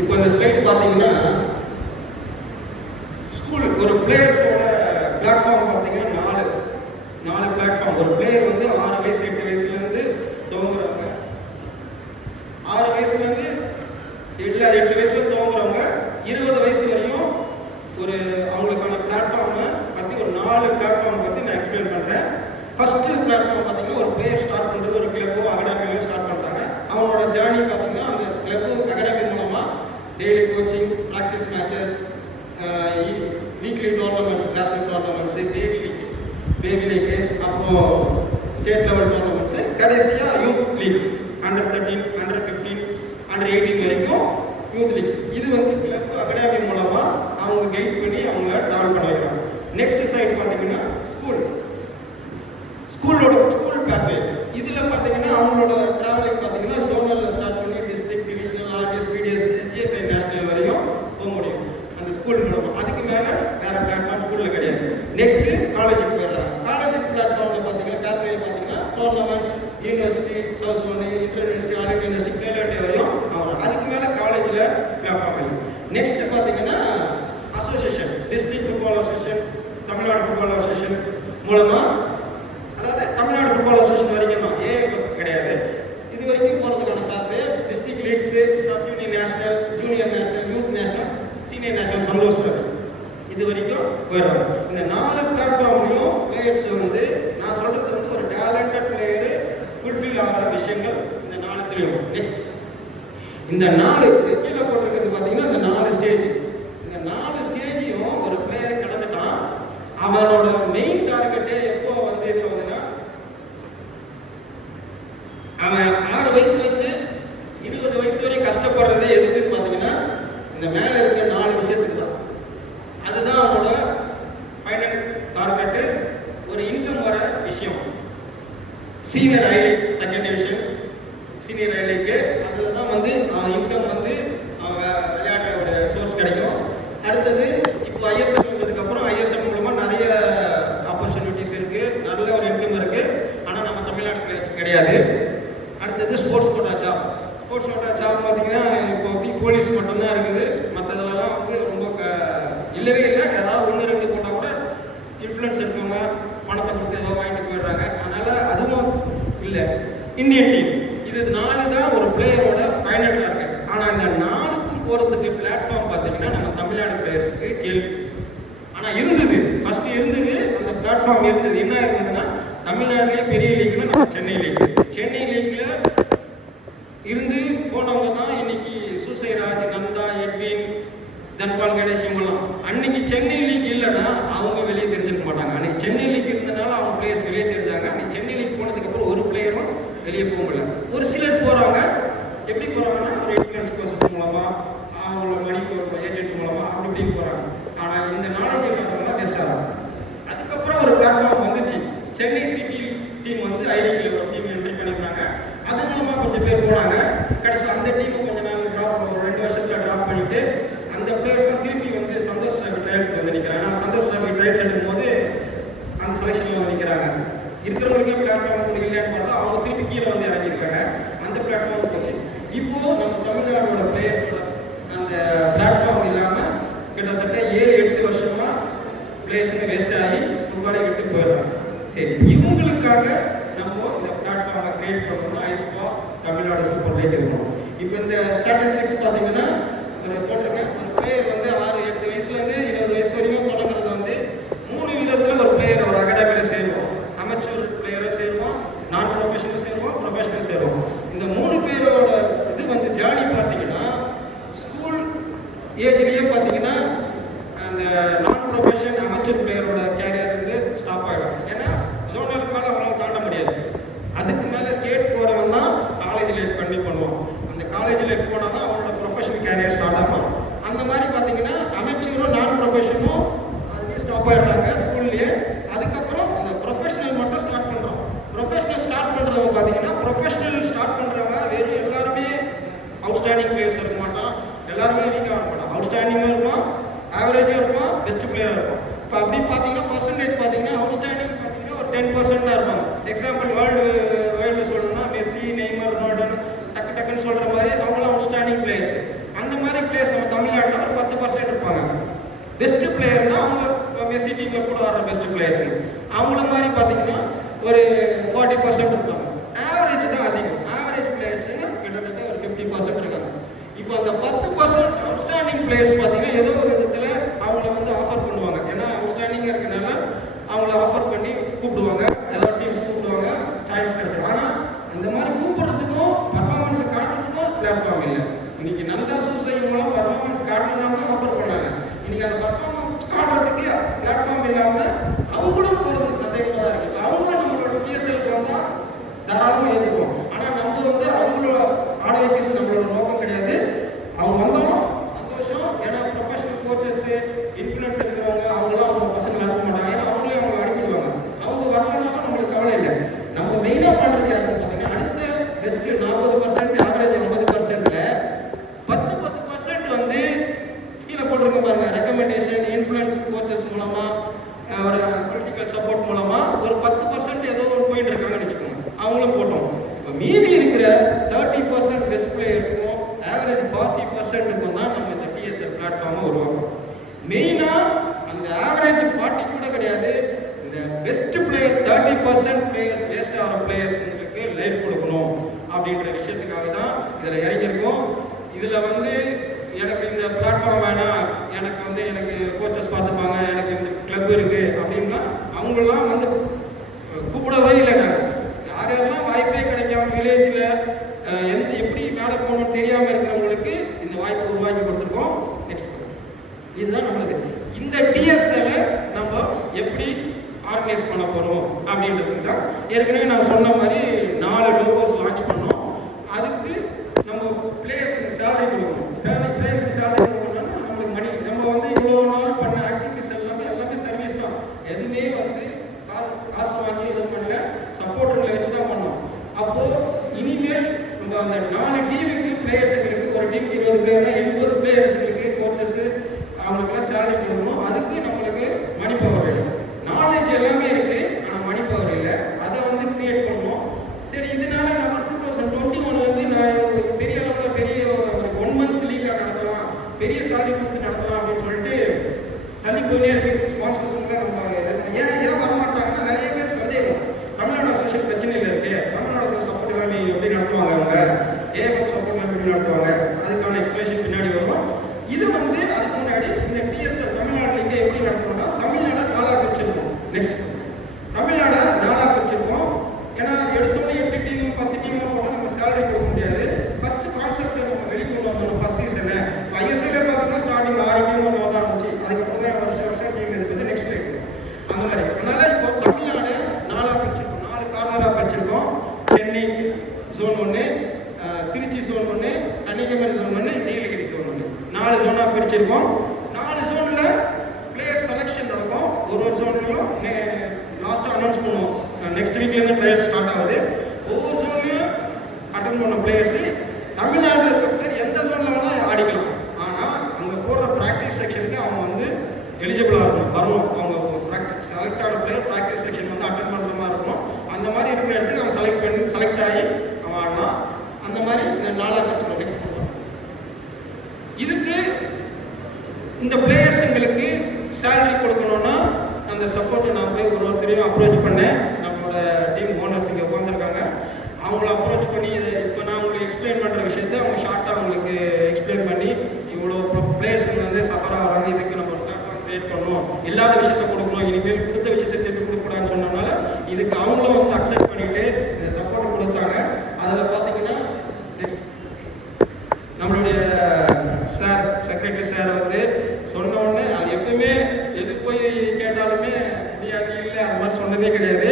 இப்போ இந்த ஸ்லைட் பார்த்தீங்கன்னா ஸ்கூல் ஒரு பிளேயர்ஸோட பிளாட்ஃபார்ம் பார்த்தீங்கன்னா நாலு பிளாட்ஃபார்ம். ஒரு பிளேயர் வந்து 6 வயசு 8 வயசுலேருந்து துவங்குறாங்க. 6 வயசுலேருந்து இல்லை 8 வயசுல துவங்குறவங்க 20 வயசு வரையும் ஒரு அவங்களுக்கான பிளாட்ஃபார்மை பற்றி ஒரு 4 பிளாட்ஃபார்ம் பற்றி நான் எக்ஸ்பிளைன் பண்ணுறேன். ஃபர்ஸ்ட் பிளாட்ஃபார்ம் பார்த்தீங்கன்னா ஒரு பிளேயர் ஸ்டார்ட் பண்ணுறது ஒரு கிளப்போ அகாடமியோ ஸ்டார்ட் பண்ணுறாங்க. அவங்களோட ஜேர்னி பார்த்தீங்கன்னா அந்த கிளப்பு அகாடமி மூலமாக daily coaching, practice matches, weekly tournaments, classmate tournaments, baby league, அப்புறம் ஸ்டேட் லெவல் டோர்னமெண்ட்ஸு, கடைசியாக youth league under 13, under 15, under 18 வரைக்கும் யூத் லீக்ஸ். இது வந்து கிளப் அகாடமி மூலமாக அவங்க கைட் பண்ணி அவங்க டெவலப் பண்ண வைக்கிறாங்க. நெக்ஸ்ட் சைட் பார்த்தீங்கன்னா ஸ்கூல் பேத்வே. இதில் பார்த்தீங்கன்னா அவங்களோட ட்ராவலிங் பார்த்தீங்கன்னா சோனலில் ஸ்டார்ட் பண்ணி district, divisional, RDS, PDS, GFI national வரையும் போக முடியும் அந்த ஸ்கூல் மூலமாக. அதுக்கு மேலே வேறு பிளாட்ஃபார்ம் ஸ்கூலில் கிடையாது. நெக்ஸ்ட்டு காலேஜுக்கு போயிடுறாங்க. காலேஜ் பிளாட்ஃபார்மில் பார்த்தீங்கன்னா பேத்வே பார்த்தீங்கன்னா tournaments, university, south zone, inter university, all India university, கேலோட்டே வரையும் ஆகும். அதுக்கு மேலே காலேஜில் பிளாட்ஃபார்ம் இல்லை. நெக்ஸ்ட் பார்த்தீங்கன்னா association, district football association, Tamil Nadu football association மூலமாக, அதாவது தமிழ்நாடு ஃபுட்பால் அசோசியேஷன் வரைக்கும் தான், ஏஎஃப்எஃப் கிடையாது. இது வரைக்கும் போகிறதுக்கான pathway district leagues, sub union national, junior national, youth national, senior national, Santosh trophy இது வரைக்கும் போயிடுறாங்க. இந்த 4 பிளாட்ஃபார்ம்லையும் பிளேயர்ஸ் வந்து நான் சொல்கிறது வந்து ஒரு டேலண்டட் பிளேயரு ஃபுல்ஃபில் ஆகிற விஷயங்கள் இந்த 4த்துலையும். நெக்ஸ்ட் இந்த 4 கீழே போட்டிருக்கிறது பார்த்தீங்கன்னா இந்த 4 ஸ்டேஜ். இந்த 4 ஸ்டேஜையும் ஒரு பிளேயர் கடந்துட்டான். அவனோட மெயின் டார்கெட்டே எப்போ வந்து இது வந்துன்னா, அவன் 6 வயசுலேருந்து 20 வயசு வரையும் கஷ்டப்படுறது எதுக்குன்னு பார்த்தீங்கன்னா இந்த மேலே இருக்க 4 விஷயத்துக்கு தான். அதுதான் அவனோட ஃபைனல் டார்கெட்டு. ஒரு இன்கம் வர விஷயம், senior I league, second division, senior I league, அதில் தான் வந்து இன்கம் வந்து விளையாடுற ஒரு சோர்ஸ் கிடைக்கும். அடுத்தது இப்போ ஐஎஸ்எல் வந்ததுக்கப்புறம் ஐஎஸ்எல் மூலமாக நிறைய ஆப்பர்ச்சுனிட்டிஸ் இருக்குது, நல்ல ஒரு இன்கம் இருக்குது. ஆனால் நம்ம தமிழ்நாடு பிளேயர்ஸ் கிடையாது. அடுத்தது sports quota job. Sports quota job பார்த்தீங்கன்னா இப்போ போலீஸ் மட்டும்தான் இருக்குது. மற்றதுலலாம் வந்து ரொம்ப இல்லவே இல்லை. ஏதாவது 1-2 போட்டால் கூட இன்ஃப்ளூயன்ஸ் இருக்கவங்க பணத்தை கொடுத்து ஏதோ வாங்கிட்டு போயிடுறாங்க. அதனால் அதுவும் இல்லை. இந்தியன் டீம், இது 4 தான் ஒரு பிளேயரோட ஃபைனல் டார்கெட். ஆனால் இந்த 4க்கும் போகிறதுக்கு பிளாட்ஃபார்ம் பார்த்தீங்கன்னா நம்ம தமிழ்நாடு பிளேயர்ஸுக்கு கேள்வி. ஆனால் இருந்தது, ஃபர்ஸ்ட் இருந்தது, அந்த பிளாட்ஃபார்ம் இருந்தது. என்ன இருந்ததுன்னா தமிழ்நாட்டிலே பெரிய லீக்னா நம்ம சென்னை லீக். சென்னை லீக்ல இருந்து போனவங்க தான் இன்னைக்கு சுசைராஜ், நந்தா, எட்வின், தன்பால், கணேஷ் இவங்கெல்லாம். அன்னைக்கு சென்னை லீக் இல்லைன்னா அவங்க வெளியே தெரிஞ்சிருக்க மாட்டாங்க. அன்னைக்கு சென்னை லீக் இருந்தனால அவங்க பிளேயர்ஸ் வெளியே தெரிஞ்சாங்க. அன்னைக்கு சென்னை லீக் போனதுக்கப்புறம் ஒரு பிளேயரும் வெளியே போக முடியல. ஒரு சிலர் போகிறாங்க. எப்படி போகிறாங்கன்னா ஒரு இன்ஃப்ளூயன்ஸ் ப்ரோசஸ் மூலமாக, அவங்களோட மணி ஏஜென்ட் மூலமாக அப்படி இப்படி போகிறாங்க. ஆனால் இந்த நாலேஜ் இல்லாதவங்களாம் வேஸ்ட் ஆகிறாங்க. அதுக்கப்புறம் ஒரு பிளாட்ஃபார்ம் வந்துச்சு. சென்னை சிட்டி டீம் வந்து ஐ லீக்ல ஒரு டீம் என்ட்ரி பண்ணியிருந்தாங்க. அது மூலமாக கொஞ்சம் பேர் போனாங்க. கடைசி அந்த டீமை கொஞ்ச நாள் ஒரு 2 வருஷத்தில் ட்ராப் பண்ணிவிட்டு அந்த பிளேயர்ஸ் தான் திருப்பி வந்து சந்தோஷ் ட்ராஃபி ட்ரையல்ஸ்க்கு வந்து நிற்கிறாங்க. ஆனால் சந்தோஷ் ட்ராஃபி ட்ரையல்ஸ் எடுக்கும் போது அந்த செலெக்ஷனில் வந்து நிற்கிறாங்க. இருக்கிறவங்களுக்கே பிளாட்ஃபார்ம் கொடுக்கலையான்னு பார்த்தா அவங்க திருப்பி கீழே வந்து இறங்கியிருக்காங்க. அந்த பிளாட்ஃபார்ம் போச்சு. இப்போது நம்ம தமிழ்நாடோட பிளேயர்ஸோட அந்த பிளாட்ஃபார்ம் இல்லாமல் கிட்டத்தட்ட 7-8 வருஷமாக பிளேயர்ஸுங்க வேஸ்ட் ஆகி ஃபுட்பாலை விட்டு போயிடுறாங்க. சரி, இவங்களுக்காக நம்ம இந்த பிளாட்ஃபார்மை கிரியேட் பண்ணணும்னா ஐஸ்பா தமிழ்நாடு சூப்பர் லீக் இருக்கணும். இப்போ இந்த ஸ்டாட்டிஸ்டிக்ஸ் பார்த்தீங்கன்னா போட்டிருக்கேன். ஒரு பிளேயர் வந்து 6-8 வயசுலேருந்து 20 வயசு வரைக்கும் தொடங்குறது வந்து 3 விதத்தில் ஒரு பிளேயர் ஒரு அகாடமியில் சேருவோம். அமெச்சூர் பிளேயரும் சேருவோம், நான் ப்ரொஃபஷனல் சேருவோம், ப்ரொஃபஷனல் சேருவோம். பண்றவங்க பார்த்தீங்கன்னா ப்ரொஃபஷனல் ஸ்டார்ட் பண்றவங்க வெறும் எல்லாருமே அவுட்ஸ்டாண்டிங் பிளேயர்ஸ் இருக்க மாட்டான், எல்லாருமே வீக்காக இருக்க மாட்டான். அவுட்ஸ்டாண்டிங்கும் இருப்பான், ஆவரேஜும் இருப்பான், பெஸ்ட் பிளேயராக இருப்பான். இப்போ அப்படி பார்த்தீங்கன்னா பர்சன்டேஜ் பார்த்தீங்கன்னா அவுட்ஸ்டாண்டிங் பார்த்தீங்கன்னா ஒரு 10% தான் இருப்பாங்க. எக்ஸாம்பிள் வேர்ல்டு சொல்லணும்னா மெஸ்ஸி, நெய்மர், ரொனால்டோ டக்குன்னு சொல்கிற மாதிரி அவங்களும் அவுட்ஸ்டாண்டிங் பிளேயர்ஸ். அந்த மாதிரி பிளேயர்ஸ் நம்ம தமிழ்நாட்டில் ஒரு 10% இருப்பாங்க. பெஸ்ட் பிளேயர்னா அவங்க மெஸ்ஸி டீமில் கூட வர பெஸ்ட் பிளேயர்ஸ் அவங்கள மாதிரி பார்த்தீங்கன்னா ஒரு 40% இருப்பாங்க. ஆவரேஜ் தான் அதிகம். ஆவரேஜ் பிளேயர்ஸ் கிட்டத்தட்ட ஒரு 50% இருக்காங்க. இப்போ அந்த 10% அவுட்ஸ்டாண்டிங் பிளேயர்ஸ் பார்த்தீங்கன்னா ஏதோ ஒரு விதத்தில் அவங்கள வந்து ஆஃபர் பண்ணுவாங்க. ஏன்னா அவுட்ஸ்டாண்டிங்காக இருக்கனால அவங்கள ஆஃபர் பண்ணி கூப்பிடுவாங்க, ஏதாவது டீம்ஸ் கூப்பிடுவாங்க, சாய்ஸ் கிடைச்சிடும். ஆனால் இந்த மாதிரி கூப்பிடுறதுக்கும் பர்ஃபார்மன்ஸை காட்டுறதுக்கும் பிளாட்ஃபார்ம் இல்லை. இன்னைக்கு நல்லா சூசைட் மூலம் பர்ஃபார்மன்ஸ் காட்டணும்னா ஆஃபர் பண்ணாங்க. இன்னைக்கு அந்த பர்ஃபார்மன்ஸ் காட்டுறதுக்கு பிளாட்ஃபார்ம் இல்லாமல் அவங்களும் போகிறது சந்தேகமாக தான் இருக்குது. அவங்களும் நம்மளோட பிஎஸ்எலுக்கு வந்தால் தாராளமாக ஏற்றுக்குவோம். ஆனால் நம்ம வந்து அவங்களோட ஆட வைக்கிறது நம்மளோட நோக்கம் கிடையாது. அவங்க வந்தாலும் சந்தோஷம். ஏன்னா ப்ரொஃபஷனல் கோச்சஸ், இன்ஃப்ளூயன்ஸ் இருக்கிறவங்க அவங்களாம் அவங்க பசங்களை அனுப்ப மாட்டாங்க. ஏன்னா அவங்களே அவங்க அனுப்பிடுவாங்க. அவங்க வரலனாலும் நம்மளுக்கு கவலை இல்லை. நம்ம மெயினாக பண்ணுறது யாருன்னு பார்த்தீங்கன்னா அடுத்த பெஸ்ட் 40%, ஆவரேஜ் 50%ல 10% வந்து கீழே போட்டிருக்க பாருங்க. ரெக்கமெண்டேஷன், இன்ஃப்ளூயன்ஸ் கோச்சஸ் மூலமா, ஒரு பொலிட்டிக்கல் சப்போர்ட் மூலமா ஒரு 10% ஏதோ ஒரு போயிட்டு இருக்காங்கன்னு வச்சுக்கோங்க. அவங்களும் போட்டோம். இப்போ மீதி இருக்கிற 30% பெஸ்ட் பிளேயர்ஸுக்கும் ஆவரேஜ் 40%க்கும் தான் நம்ம இந்த டிஎஸ்எல் பிளாட்ஃபார்மை உருவாக்கும். மெயினாக அந்த ஆவரேஜ் 40 கூட கிடையாது. இந்த பெஸ்ட் பிளேயர் 30% பிளேயர்ஸ் வேஸ்ட் ஆகிற பிளேயர்ஸுங்களுக்கு லைஃப் கொடுக்கணும் அப்படின்ற விஷயத்துக்காக தான் இதில் இறங்கியிருக்கோம். இதில் வந்து எனக்கு இந்த பிளாட்ஃபார்ம் வேணாம், எனக்கு வந்து எனக்கு கோச்சஸ் பார்த்துப்பாங்க, எனக்கு இந்த கிளப் இருக்குது அப்படின்னா அவங்களாம் வந்து கூப்பிடவே இல்லை. நாங்கள் யாரெல்லாம் வாய்ப்பே கிடைக்காம வில்லேஜில் எப்படி மேலே போகணும்னு தெரியாமல் இருக்கிறவங்களுக்கு இந்த வாய்ப்பை உருவாக்கி கொடுத்துருக்கோம். நெக்ஸ்ட் இதுதான் நம்மளுக்கு இந்த டிஎஸ்எல்லை நம்ம எப்படி ஆர்கனைஸ் பண்ண போகிறோம் அப்படின்றது தான். ஏற்கனவே நான் சொன்ன மாதிரி 4 லோகோஸ் லான்ச் பண்ணோம். அதுக்கு நம்ம பிளேயர்ஸுக்கு சேலரி கொடுக்கணும். பிளேயர்ஸுக்கு சேலரி கொடுக்கணும்னா நம்மளுக்கு மணி. நம்ம வந்து இவ்வளோ நாள் பண்ண ஆக்டிவிட்டிஸ் எல்லாமே சர்வீஸ் தான். எதுவுமே வந்து காசு வாங்கி எதுவும் பண்ணல, சப்போர்ட்டர்களை வச்சு தான் பண்ணோம். அப்போது இனிமேல் நம்ம அந்த 4 டீமுக்கு பிளேயர்ஸுங்களுக்கு, ஒரு டீமுக்கு 20 பிளேயர்னா 80 பிளேயர்ஸுங்களுக்கு கோச்சஸ் அவங்களுக்குலாம் சேலரி கொடுக்கணும். அதுக்கு நம்மளுக்கு மணி பவர் வேணும். நாலேஜ் எல்லாமே இருக்குது, ஆனால் மணி பவர் இல்லை. அதை வந்து கிரியேட் பண்ணுவோம். சரி, இதனால நம்ம 2021 நான் பெரிய அளவில் பெரிய ஒரு 1 மந்த் லீக்காக நடத்தலாம், பெரிய சேலரி கொடுத்து நடத்தலாம் அப்படின்னு சொல்லிட்டு தள்ளி போயினே இருக்கு. ஸ்பான்சர்ஸ்லாம் நம்ம ஏன் வரமாட்டாங்கன்னா நிறைய பேர் சந்தேகம். தமிழ்நாடு அசோசியேஷன் பிரச்சனையில் இருக்கு, தமிழ்நாடு சப்போர்ட் எல்லாமே எப்படி நடத்துவாங்க, அவங்க ஏஎஃப்எஃப் சப்போர்ட் எல்லாமே எப்படி நடத்துவாங்க, அதுக்கான எக்ஸ்பிளேஷன் பின்னாடி வரும். இது வந்து அதுக்கு முன்னாடி இந்த டிஎஸ்எல் தமிழ்நாடு லீக்கை எப்படி நடத்தணும்னா தமிழ்நாடு 4ஆக பிரிச்சிருக்கோம். நெக்ஸ்ட் தமிழ்நாடு 4ஆக பிரிச்சிருக்கோம். ஏன்னா எடுத்தோடனே 8 டீம் 10 டீம்லாம் போனால் நம்ம சேலரி கொடுக்க முடியாது. ஃபர்ஸ்ட் கான்செப்ட் நம்ம வெளிக்கொண்டு வந்தோம். ஃபர்ஸ்ட் சீசனு ஐஎஸ்எல்ல பார்த்தோம்னா ஸ்டார்டிங் 6 டீம் தான் இருந்துச்சு. அதுக்கப்புறம் தான் வருஷம் டீம் இருக்குது நெக்ஸ்ட் அந்த மாதிரி. அதனால இப்போ தமிழ்நாடு 4ஆக பிரிச்சிருக்கோம். 4 கார்னராக பிரிச்சிருக்கோம். Chennai zone 1, Trichy zone 1, Kanyakumari zone 1, Nilgiri zone 1, 4 ஜோனாக பிரிச்சிருக்கோம். 4 ஜோனில் பிளேயர் செலெக்ஷன் நடக்கும். ஒரு ஜோன்லையும் லாஸ்ட்டாக அனௌன்ஸ் பண்ணுவோம். நெக்ஸ்ட் வீக்லேருந்து ட்ரையல்ஸ் ஸ்டார்ட் ஆகுது. ஒவ்வொரு ஜோன்லையும் அட்டன் பண்ண பிளேயர்ஸு தமிழ்நாட்டில் இருக்க பிளேயர் எந்த ஜோனில் வேணால் ஆடிக்கலாம். ஆனால் அங்கே போடுற ப்ராக்டிஸ் செக்ஷனுக்கு அவங்க வந்து எலிஜிபிளாக வரணும். அவங்க ப்ராக்டிஸ் செலக்ட் ஆன பிளேயர் ப்ராக்டிஸ் செக்ஷன் வந்து அட்டன் பண்ணுற மாதிரி இருக்கும். அந்த மாதிரி இருக்கிற இடத்துக்கு அவன் செலக்ட் ஆகி அவன் ஆடலாம். அந்த மாதிரி இந்த 4ஆக பிரிச்சு நெக்ஸ்ட் பண்ணுவாங்க. இதுக்கு இந்த பிளேயர்ஸுங்களுக்கு சேலரி கொடுக்கணும்னா அந்த சப்போர்ட்டை நான் போய் ஒருத்தரையும் அப்ரோச் பண்ணேன். நம்மளோட டீம் ஓனர்ஸ் இங்கே உட்காந்துருக்காங்க. அவங்கள அப்ரோச் பண்ணி இதை இப்போ நான் உங்களுக்கு எக்ஸ்பிளைன் பண்ணுற விஷயத்தை அவங்க ஷார்ட்டாக அவங்களுக்கு எக்ஸ்பிளைன் பண்ணி இவ்வளோ பிளேயர்ஸுங்க வந்து சஃபராக வராங்க, இதுக்கு நம்ம பிளாட்ஃபார்ம் கிரியேட் பண்ணணும், இல்லாத விஷயத்தை கொடுக்கணும், இனிமேல் கொடுத்த விஷயத்தை திருப்பி கொடுக்கக்கூடாதுன்னு சொன்னதுனால இதுக்கு அவங்களும் வந்து அக்செப்ட் பண்ணிட்டு இந்த சப்போர்ட் கொடுத்தாங்க. அதில் பார்த்தீங்கன்னா நெக்ஸ்ட் நம்மளுடைய சார் செக்ரட்டரி சார் வந்து சொன்ன உடனே அது எப்பவுமே எது போய் கேட்டாலுமே முடியாது இல்லை அந்த மாதிரி சொன்னதே கிடையாது.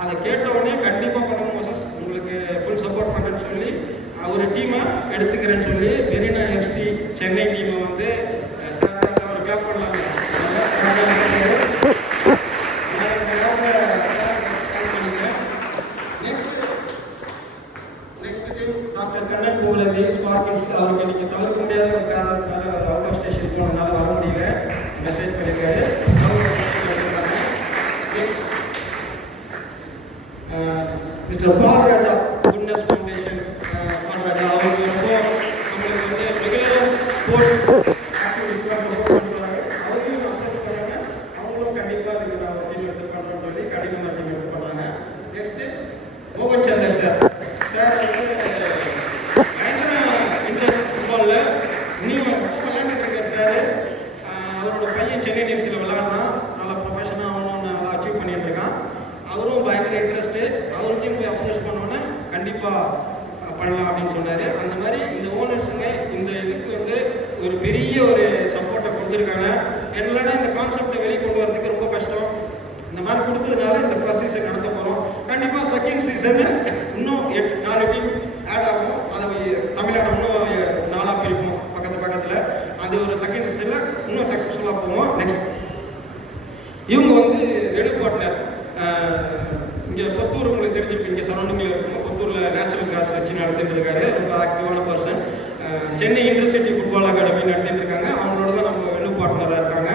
அதை கேட்ட உடனே கண்டிப்பாக பண்ணணும் மோசஸ், உங்களுக்கு ஃபுல் சப்போர்ட் பண்ணுறேன்னு சொல்லி ஒரு டீமை எடுத்துக்கிறேன்னு சொல்லி மெரினா எஃப்சி சென்னை டீமை வந்து சார் ஒரு கிளாப் பண்ணலாங்க. நெக்ஸ்ட் கோர்ஸ் அவருக்கு நீங்கள் தவிர்க்க முடியாத ஒரு காரணத்தினால அவுட் ஆஃப் ஸ்டேஷன் போனதுனால வர முடியல, மெசேஜ் பண்ணியிருக்காரு. Mister Balaraja, goodness foundation Balaraja, அவருக்கு ரொம்ப நம்மளுக்கு வந்து ரெகுலராக ஸ்போர்ட்ஸ் ஆக்டிவிட்டிஸ்லாம் சப்போர்ட் பண்ணுறாங்க. அவரையும் அப்ரோச் பண்ணுறாங்க. அவங்களும் கண்டிப்பாக அதுக்கு நான் ஒரு டீம் எடுத்து பண்ணுறோன்னு சொல்லி கடிதம் டீம் எடுத்து பண்ணுறாங்க. நெக்ஸ்ட்டு மோகன் சந்தர் சார். சார் வந்து பயங்கர இன்ட்ரெஸ்ட் ஃபுட்பாலில் இன்னும் விளையாண்டுட்டு இருக்கார் சார். அவரோட பையன் சென்னை டிஎஃப்சியில் விளையாடுறான். நல்லா ப்ரொஃபஷனாக அவனும் நல்லா அச்சீவ் பண்ணிட்டு இருக்கான். அவரும் பயங்கர இன்ட்ரெஸ்ட்டு. அவர்கிட்டையும் போய் அப்ரோச் பண்ணோன்னே கண்டிப்பாக பண்ணலாம் அப்படின்னு சொன்னார். அந்த மாதிரி இந்த ஓனர்ஸுங்க இந்த இதுக்கு வந்து ஒரு பெரிய ஒரு சப்போர்ட்டை கொடுத்துருக்காங்க. என்னன்னா இந்த கான்செப்டை வெளியே கொண்டு வரதுக்கு ரொம்ப கஷ்டம். இந்த மாதிரி கொடுத்ததுனால இந்த ஃபர்ஸ்ட் சீசன் நடத்த போகிறோம். கண்டிப்பாக செகண்ட் சீசனு இன்னும் 4 டீம் ஆட் ஆகும். அதை தமிழ்நாடு இன்னும் 4ஆக பிரிப்போம் பக்கத்தில். அது ஒரு செகண்ட் சீசனில் இன்னும் சக்ஸஸ்ஃபுல்லாக போவோம். நெக்ஸ்ட் இவங்க வந்து ரெடு பார்ட்னர். இங்கே கொத்தூர் உங்களுக்கு தெரிஞ்சிருக்கு, இங்கே சரௌண்டிங்கில் இருக்கும். கொத்தூரில் நேச்சுரல் கிராஸ் வச்சு நடத்திட்டு இருக்காரு. ரொம்ப ஆக்டிவான person. Chennai intercity football academy நடத்திட்டு இருக்காங்க. அவங்களோட தான் நம்ம வெள்ளு பார்ட்னராக இருக்காங்க.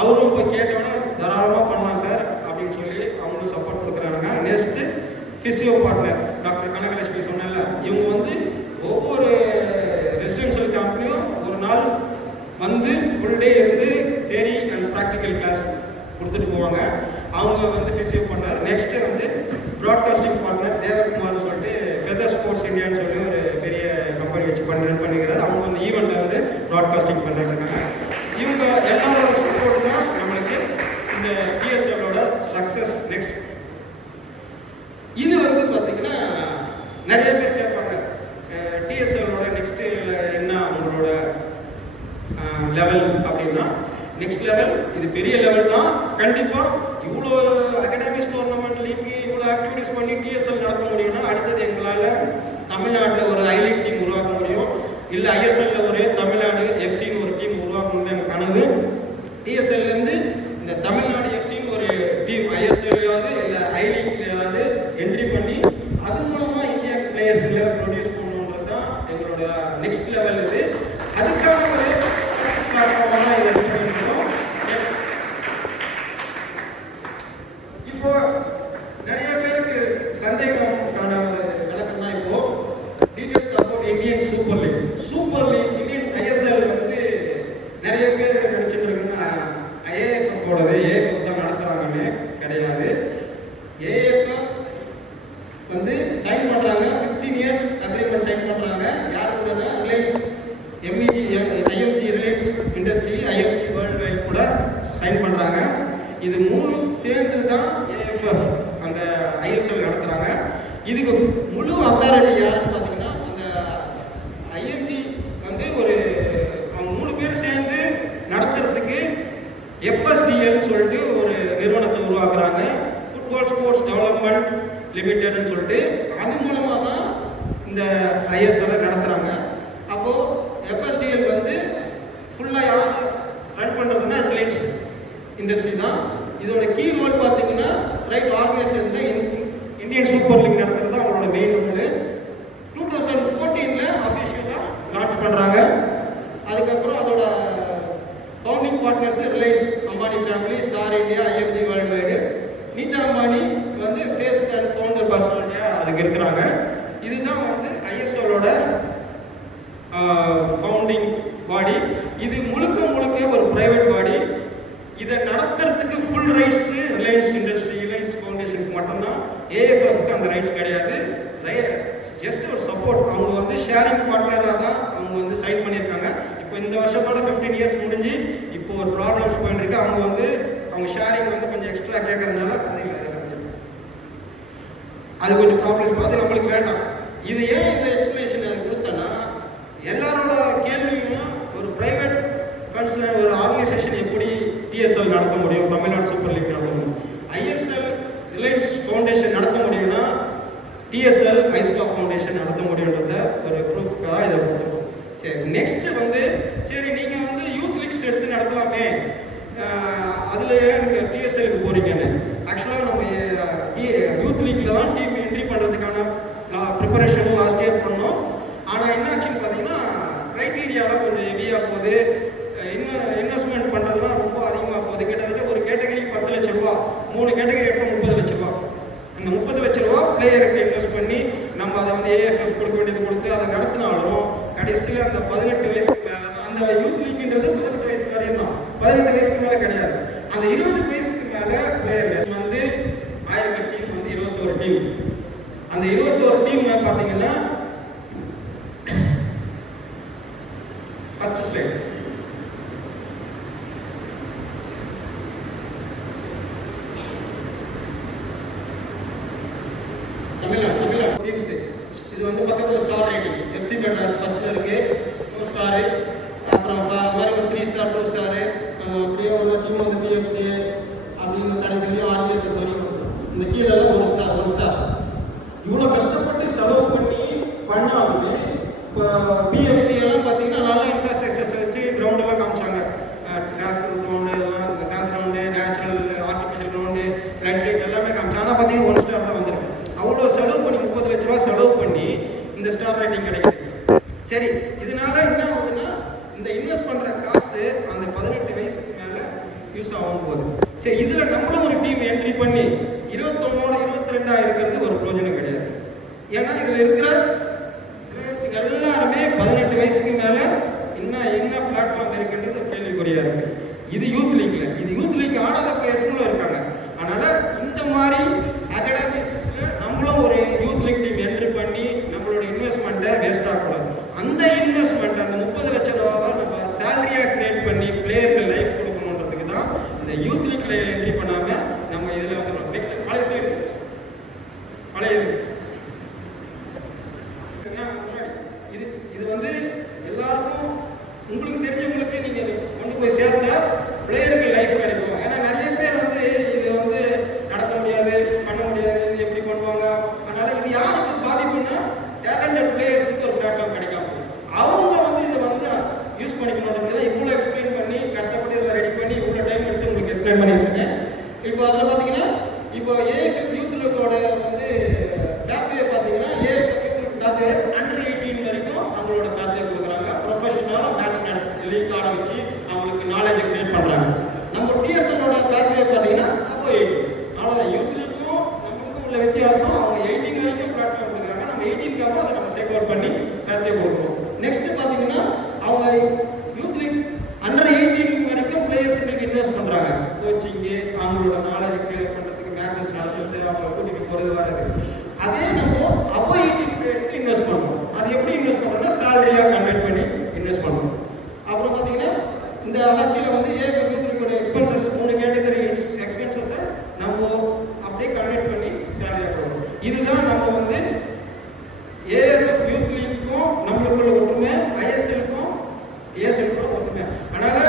அவரும் இப்போ கேட்டோன்னா தாராளமாக பண்ணலாம் சார் அப்படின்னு சொல்லி அவங்களும் சப்போர்ட் கொடுக்குறாங்க. Next physio partner doctor Kanagalakshmi சொன்னேன்ல, இவங்க வந்து ஒவ்வொரு ரெசிடென்ஷியல் கேம்ப்லையும் ஒரு நாள் வந்து ஃபுல் டே இருந்து தியரி அண்ட் ப்ராக்டிக்கல் கிளாஸ் கொடுத்துட்டு போவாங்க. அவங்க வந்து ஃபிசியோ பண்ணார். நெக்ஸ்ட்டு வந்து ப்ராட்காஸ்டிங் பார்ட்னர் தேவகுமார்னு சொல்லிட்டு ஃபெதர் ஸ்போர்ட்ஸ் இந்தியான்னு சொல்லி ஒரு பெரிய கம்பெனி வச்சு ரன் பண்ணிக்கிறார். அவங்க வந்து ஈவெண்ட்டில் வந்து ப்ராட்காஸ்டிங் பண்ணிட்டு இருக்காங்க. இவங்க எல்லாரோட சப்போர்ட் தான் நம்மளுக்கு இந்த டிஎஸ்எல்லோட சக்ஸஸ். நெக்ஸ்ட் இது வந்து பார்த்தீங்கன்னா நிறைய பேர் கேட்பாங்க, டிஎஸ்எல்லோட நெக்ஸ்ட்டு என்ன உங்களோட லெவல் அப்படின்னா, நெக்ஸ்ட் லெவல் இது பெரிய லெவல் தான். கண்டிப்பாக இவ்வளோ அகாடமிக்ஸ் டோர்னமெண்ட் லீக் இவ்வளோ ஆக்டிவிட்டிஸ் பண்ணி டிஎஸ்எல் நடத்த முடியும்னா அடுத்தது எங்களால் தமிழ்நாட்டில் ஒரு ஐ லீக் டீம் உருவாக்க முடியும். இல்லை ஐஎஸ்எல்ல ஒரு தமிழ்நாடு எஃப்சின்னு ஒரு டீம் உருவாக்கணும்னு எங்கள் கனவு. டிஎஸ்எல்லேருந்து இந்த தமிழ்நாடு எஃப்சின்னு ஒரு டீம் ஐஎஸ்எல்லையாவது இல்லை ஐ லீக்லையாவது என்ட்ரி பண்ணி அது மூலமாக இந்தியன் பிளேயர்ஸில் ப்ரொடியூஸ் பண்ணணுன்றது தான் எங்களோட நெக்ஸ்ட் லெவல். இது அதுக்கான ஒரு பிளாட்ஃபார்மாக இதை ரெடி பண்ணியிருக்கோம். இப்போ நிறைய பேருக்கு சந்தேகமான விளக்கம் தான். இப்போ details about Indian super league. Super league Indian ISL வந்து நிறைய பேர் நினைச்சிட்டு இருக்குன்னா ஐஏஎஃப்எஃப் ஓடது ஏஎஃப்எஃப் தான் நடத்துறாங்கன்னு கிடையாது. ஏஎஃப்எஃப் வந்து சைன் பண்றாங்க, 15 இயர்ஸ் அக்ரிமெண்ட் சைன் பண்றாங்க. யார் கூடனா Reliance IMG Reliance industry IMG world wide கூட சைன் பண்றாங்க. இது 3 சேர்ந்து தான் ஏஎஃப்எஃப் அந்த ஐஎஸ்எல் நடத்துறாங்க. இதுக்கு முழு அத்தாரிட்டி யாருன்னு பார்த்தீங்கன்னா அந்த ஐஎம்ஜி வந்து ஒரு அவங்க 3 பேர் சேர்ந்து நடத்துறதுக்கு எஃப்எஸ்டிஎல்னு சொல்லிட்டு ஒரு நிறுவனத்தை உருவாக்குறாங்க. ஃபுட்பால் ஸ்போர்ட்ஸ் டெவலப்மெண்ட் லிமிடெட்னு சொல்லிட்டு அது மூலமாக தான் இந்த ஐஎஸ்எல்லை நடத்துகிறாங்க. அப்போது எஃப்எஸ்டிஎல் வந்து ஃபுல்லாக யார் ரன் பண்ணுறதுன்னா ரிலையன்ஸ் இண்டஸ்ட்ரி தான். இதோட கீ ரோல் பார்த்தீங்கன்னா ரைட் ஆர்கனைசேஷன் தான் இந்தியன் சூப்பர் லீக் நடத்துறது அவங்களோட மெயின் ரோல். 2014 அஃபிஷியலாக லான்ச் பண்ணுறாங்க. அதுக்கப்புறம் அதோட founding partners Reliance Ambani family, star India, IMG world wide. நீதா அம்பானி வந்து ஃபேஸ் அண்ட் ஃபவுண்டர் பர்சனாலிட்டியாக அதுக்கு இருக்கிறாங்க. இதுதான் வந்து ஐஎஸ்எல்லோட ஃபவுண்டிங் பாடி. இது முழுக்க ஒரு பிரைவேட் பாடி. இதை நடத்துறதுக்கு full rights Reliance industry Reliance ஃபவுண்டேஷனுக்கு மட்டும்தான். ஏஎஃப்எஃப்க்கு அந்த ரைட்ஸ் கிடையாது. ஜஸ்ட் ஒரு சப்போர்ட். அவங்க வந்து ஷேரிங் பார்ட்னராக தான் அவங்க வந்து சைன் பண்ணியிருக்காங்க. இப்போ இந்த வருஷத்தோட 15 இயர்ஸ் முடிஞ்சு இப்போ ஒரு ப்ராப்ளம்ஸ் போயிட்டு இருக்கு. அவங்க ஷேரிங் வந்து கொஞ்சம் எக்ஸ்ட்ரா கேட்கறதுனால அது கொஞ்சம் ப்ராப்ளம். அது நம்மளுக்கு வேண்டாம். இது ஏன் இந்த எக்ஸ்பிளேஷன் அது கொடுத்தேன்னா, எல்லாரோட கேள்வியும் ஒரு பிரைவேட் கன்சர்ன் ஒரு ஆர்கனைசேஷன் எப்படி டிஎஸ்எல் நடத்த முடியும், தமிழ்நாடு சூப்பர் லீக் நடத்த முடியும், ஐஎஸ்எல் ரிலையன்ஸ் ஃபவுண்டேஷன் நடத்த முடியும்னா டிஎஸ்எல் ஐஸ்பா ஃபவுண்டேஷன் நடத்த முடியுன்றத ஒரு ப்ரூஃப்காக இதை கொடுத்துருக்கோம். சரி, நெக்ஸ்ட் வந்து சரி நீங்கள் வந்து யூத் லீக்ஸ் எடுத்து நடத்தலாமே, அதில் நீங்கள் டிஎஸ்எலுக்கு போகிறீங்கன்னு. ஆக்சுவலாக நம்ம யூத் லீக்கில் தான் டீம் என்ட்ரி பண்ணுறதுக்கான ப்ரிப்பரேஷன் லாஸ்ட் இயர் பண்ணோம். ஆனால் என்ன ஆச்சுன்னு பார்த்தீங்கன்னா பிளேயருக்கு இன்வெஸ்ட் பண்ணி நம்ம அதை வந்து ஏஎஃப்எஃப் கொடுக்க வேண்டியது கொடுத்து அதை நடத்தினாலும் கடைசியில் அந்த 18 வயசுக்கு மேலே அந்த யூத் லீக்ன்றது 18 வயசு வரையும் தான், 18 வயசுக்கு மேலே கிடையாது. அந்த 20 வயசுக்கு மேலே பிளேயர் வந்து 1000 டீம் வந்து 21 டீம். அந்த 21 டீம் பார்த்தீங்கன்னா ஃபர்ஸ்ட் ஸ்லைட் தமிழ்நாடு டீம்ஸ். இது வந்து பக்கத்தில் ஸ்டார் ரேட்டிங் எஃப்சி மெட்ராஸ் ஃபர்ஸ்ட்ல இருக்கு 4 ஸ்டாரு, அப்புறம் மாதிரி ஒரு 3 ஸ்டார் 2 ஸ்டாரு, அப்படியே உள்ள டீம் வந்து பிஎஃப்சி அப்படின்னு கடைசியிலையும் ஆர்பிஎஸ்எஸ் வரைக்கும் இந்த கீழெல்லாம் 1 ஸ்டார். இவ்வளோ கஷ்டப்பட்டு செலவு பண்ணி பண்ணாலுமே இப்போ பிஎஃப்சி எல்லாம் பார்த்தீங்கன்னா நல்ல இன்ஃப்ராஸ்ட்ரக்சர்ஸ் வச்சு கிரவுண்டெல்லாம் காமிச்சாங்க. Cross ground, natural artificial ground, flood light எல்லாமே காமிச்சாங்க. ஆனால் பார்த்தீங்கன்னா 1 ஸ்டார் தான் வந்திருக்கு. அவ்வளோ செலவு பண்ணி 30 லட்ச ரூபா செலவு பண்ணி இந்த ஸ்டார் ரேட்டிங் கிடைக்குது. சரி, இதனால என்ன ஆகுதுன்னா இந்த இன்வெஸ்ட் பண்ணுற காசு அந்த 18 வயசுக்கு மேலே யூஸ் ஆகும் போது. சரி, இதில் நம்மளும் ஒரு டீம் என்ட்ரி பண்ணி 21ஓட 22 இருக்கிறது ஒரு பிரயோஜனம் கிடையாது. ஏன்னா இதில் இருக்கிற பிளேயர்ஸ் எல்லாருமே 18 வயசுக்கு மேலே என்ன பிளாட்ஃபார்ம் இருக்குன்றது கேள்விக்குறியா இருக்கு. இது யூத் லீக்ல, இது யூத் லீக் ஆடாத பிளேயர்ஸ்களும் இருக்காங்க. அதனால இந்த மாதிரி அகாடமிஸ்ல நம்மளும் ஒரு யூத் லீக் டீம் என்ட்ரி பண்ணி நம்மளோட இன்வெஸ்ட்மெண்ட்டை வேஸ்ட் ஆகக்கூடாது. அந்த இன்வெஸ்ட்மெண்ட் அந்த 30 லட்சம் ரூபாவை நம்ம சேலரியா கிரியேட் பண்ணி பிளேயருக்கு லைஃப் கொடுக்கணுன்றதுக்கு தான் இந்த யூத் லீக்ல என்ட்ரி பண்ணாம நம்ம இதில் வந்து நெக்ஸ்ட் பழைய ஸ்லைடு இது வந்து எல்லாருக்கும் உங்களுக்கு தெரிஞ்சவங்களுக்கு நீங்க கொண்டு போய் சேர்த்தா பிளேயருக்கு லைஃப் கிடைக்கும். ஏன்னா நிறைய பேர் வந்து இது வந்து நடத்த முடியாது, பண்ண முடியாது, இது எப்படி பண்ணுவாங்க. அதனால இது யாருக்கு பாதிப்புன்னா டேலண்டட் பிளேயர்ஸுக்கு ஒரு பிளாட்ஃபார்ம் கிடைக்காம அவங்க வந்து இதை வந்து யூஸ் பண்ணிக்கணும். இவ்வளோ எக்ஸ்பிளைன் பண்ணி கஷ்டப்பட்டு இதில் ரெடி பண்ணி இவ்வளோ டைம் எடுத்து உங்களுக்கு எக்ஸ்பிளைன் பண்ணியிருக்கேன். இப்போ அதில் பார்த்தீங்கன்னா இப்போ ஏஎஃப்எஃப் யூத் லீக்கோட வந்து பேத்வே பார்த்தீங்கன்னா ஏஎஃப்எஃப் பேத்வே அண்டர் 18 வரைக்கும் அவங்களோட பேத்வே கொடுக்குறாங்க. ப்ரொஃபஷனலாக மேட்ச் லீக் ஆட வச்சு அவங்களுக்கு நாலேஜ் கிரியேட் பண்ணுறாங்க. நம்ம டிஎஸ்எல்லோட பேத்வே பார்த்தீங்கன்னா அப்போ 18. அவ்வளோதான், யூத் லீக்கும் நம்மளுக்கும் உள்ள வித்தியாசம். அவங்க 18 வரைக்கும் பிளாட்ஃபார்ம் கொடுக்குறாங்க, நம்ம 18க்காக அதை நம்ம டேக் ஓவர் பண்ணி பேத்வே கொடுக்குறோம். நெக்ஸ்ட் பார்த்தீங்கன்னா அவங்க யூத் லீக் அண்டர் 18 வரைக்கும் பிளேயர்ஸுக்கு இன்வெஸ்ட் பண்ணுறாங்க. கோச்சிங்கு, அவங்களோட நாலேஜ் கிளியர் பண்ணுறதுக்கு, மேட்சஸ் நடத்துறது, அவங்கள கூட்டிகிட்டு போகிறது வர்றது. அதே நம்ம அப்போ 18 பிளேயர்ஸ்க்கு இன்வெஸ்ட் பண்ணுறோம். அது எப்படி இன்வெஸ்ட் பண்ணுறோம்னா சேலரியாக கன்வெர்ட் பண்ணி இன்வெஸ்ட் பண்ணுறோம். அப்புறம் பார்த்தீங்கன்னா இந்த அலக்கில் வந்து ஏஎஃப்எஃப் யூத் லீக்கோட எக்ஸ்பென்சஸ் 3 கேட்டகரி எக்ஸ்பென்சஸை நம்ம அப்படியே கன்வெர்ட் பண்ணி சேலரியாக போடுறோம். இதுதான் நம்ம வந்து ஏஎஃப்எஃப் யூத் லீக்குக்கும் நம்மளுக்குள்ள ஒற்றுமை, ஐஎஸ்எல்க்கும் ஏஎஸ்எல்க்கும் ஒற்றுமை. அதனால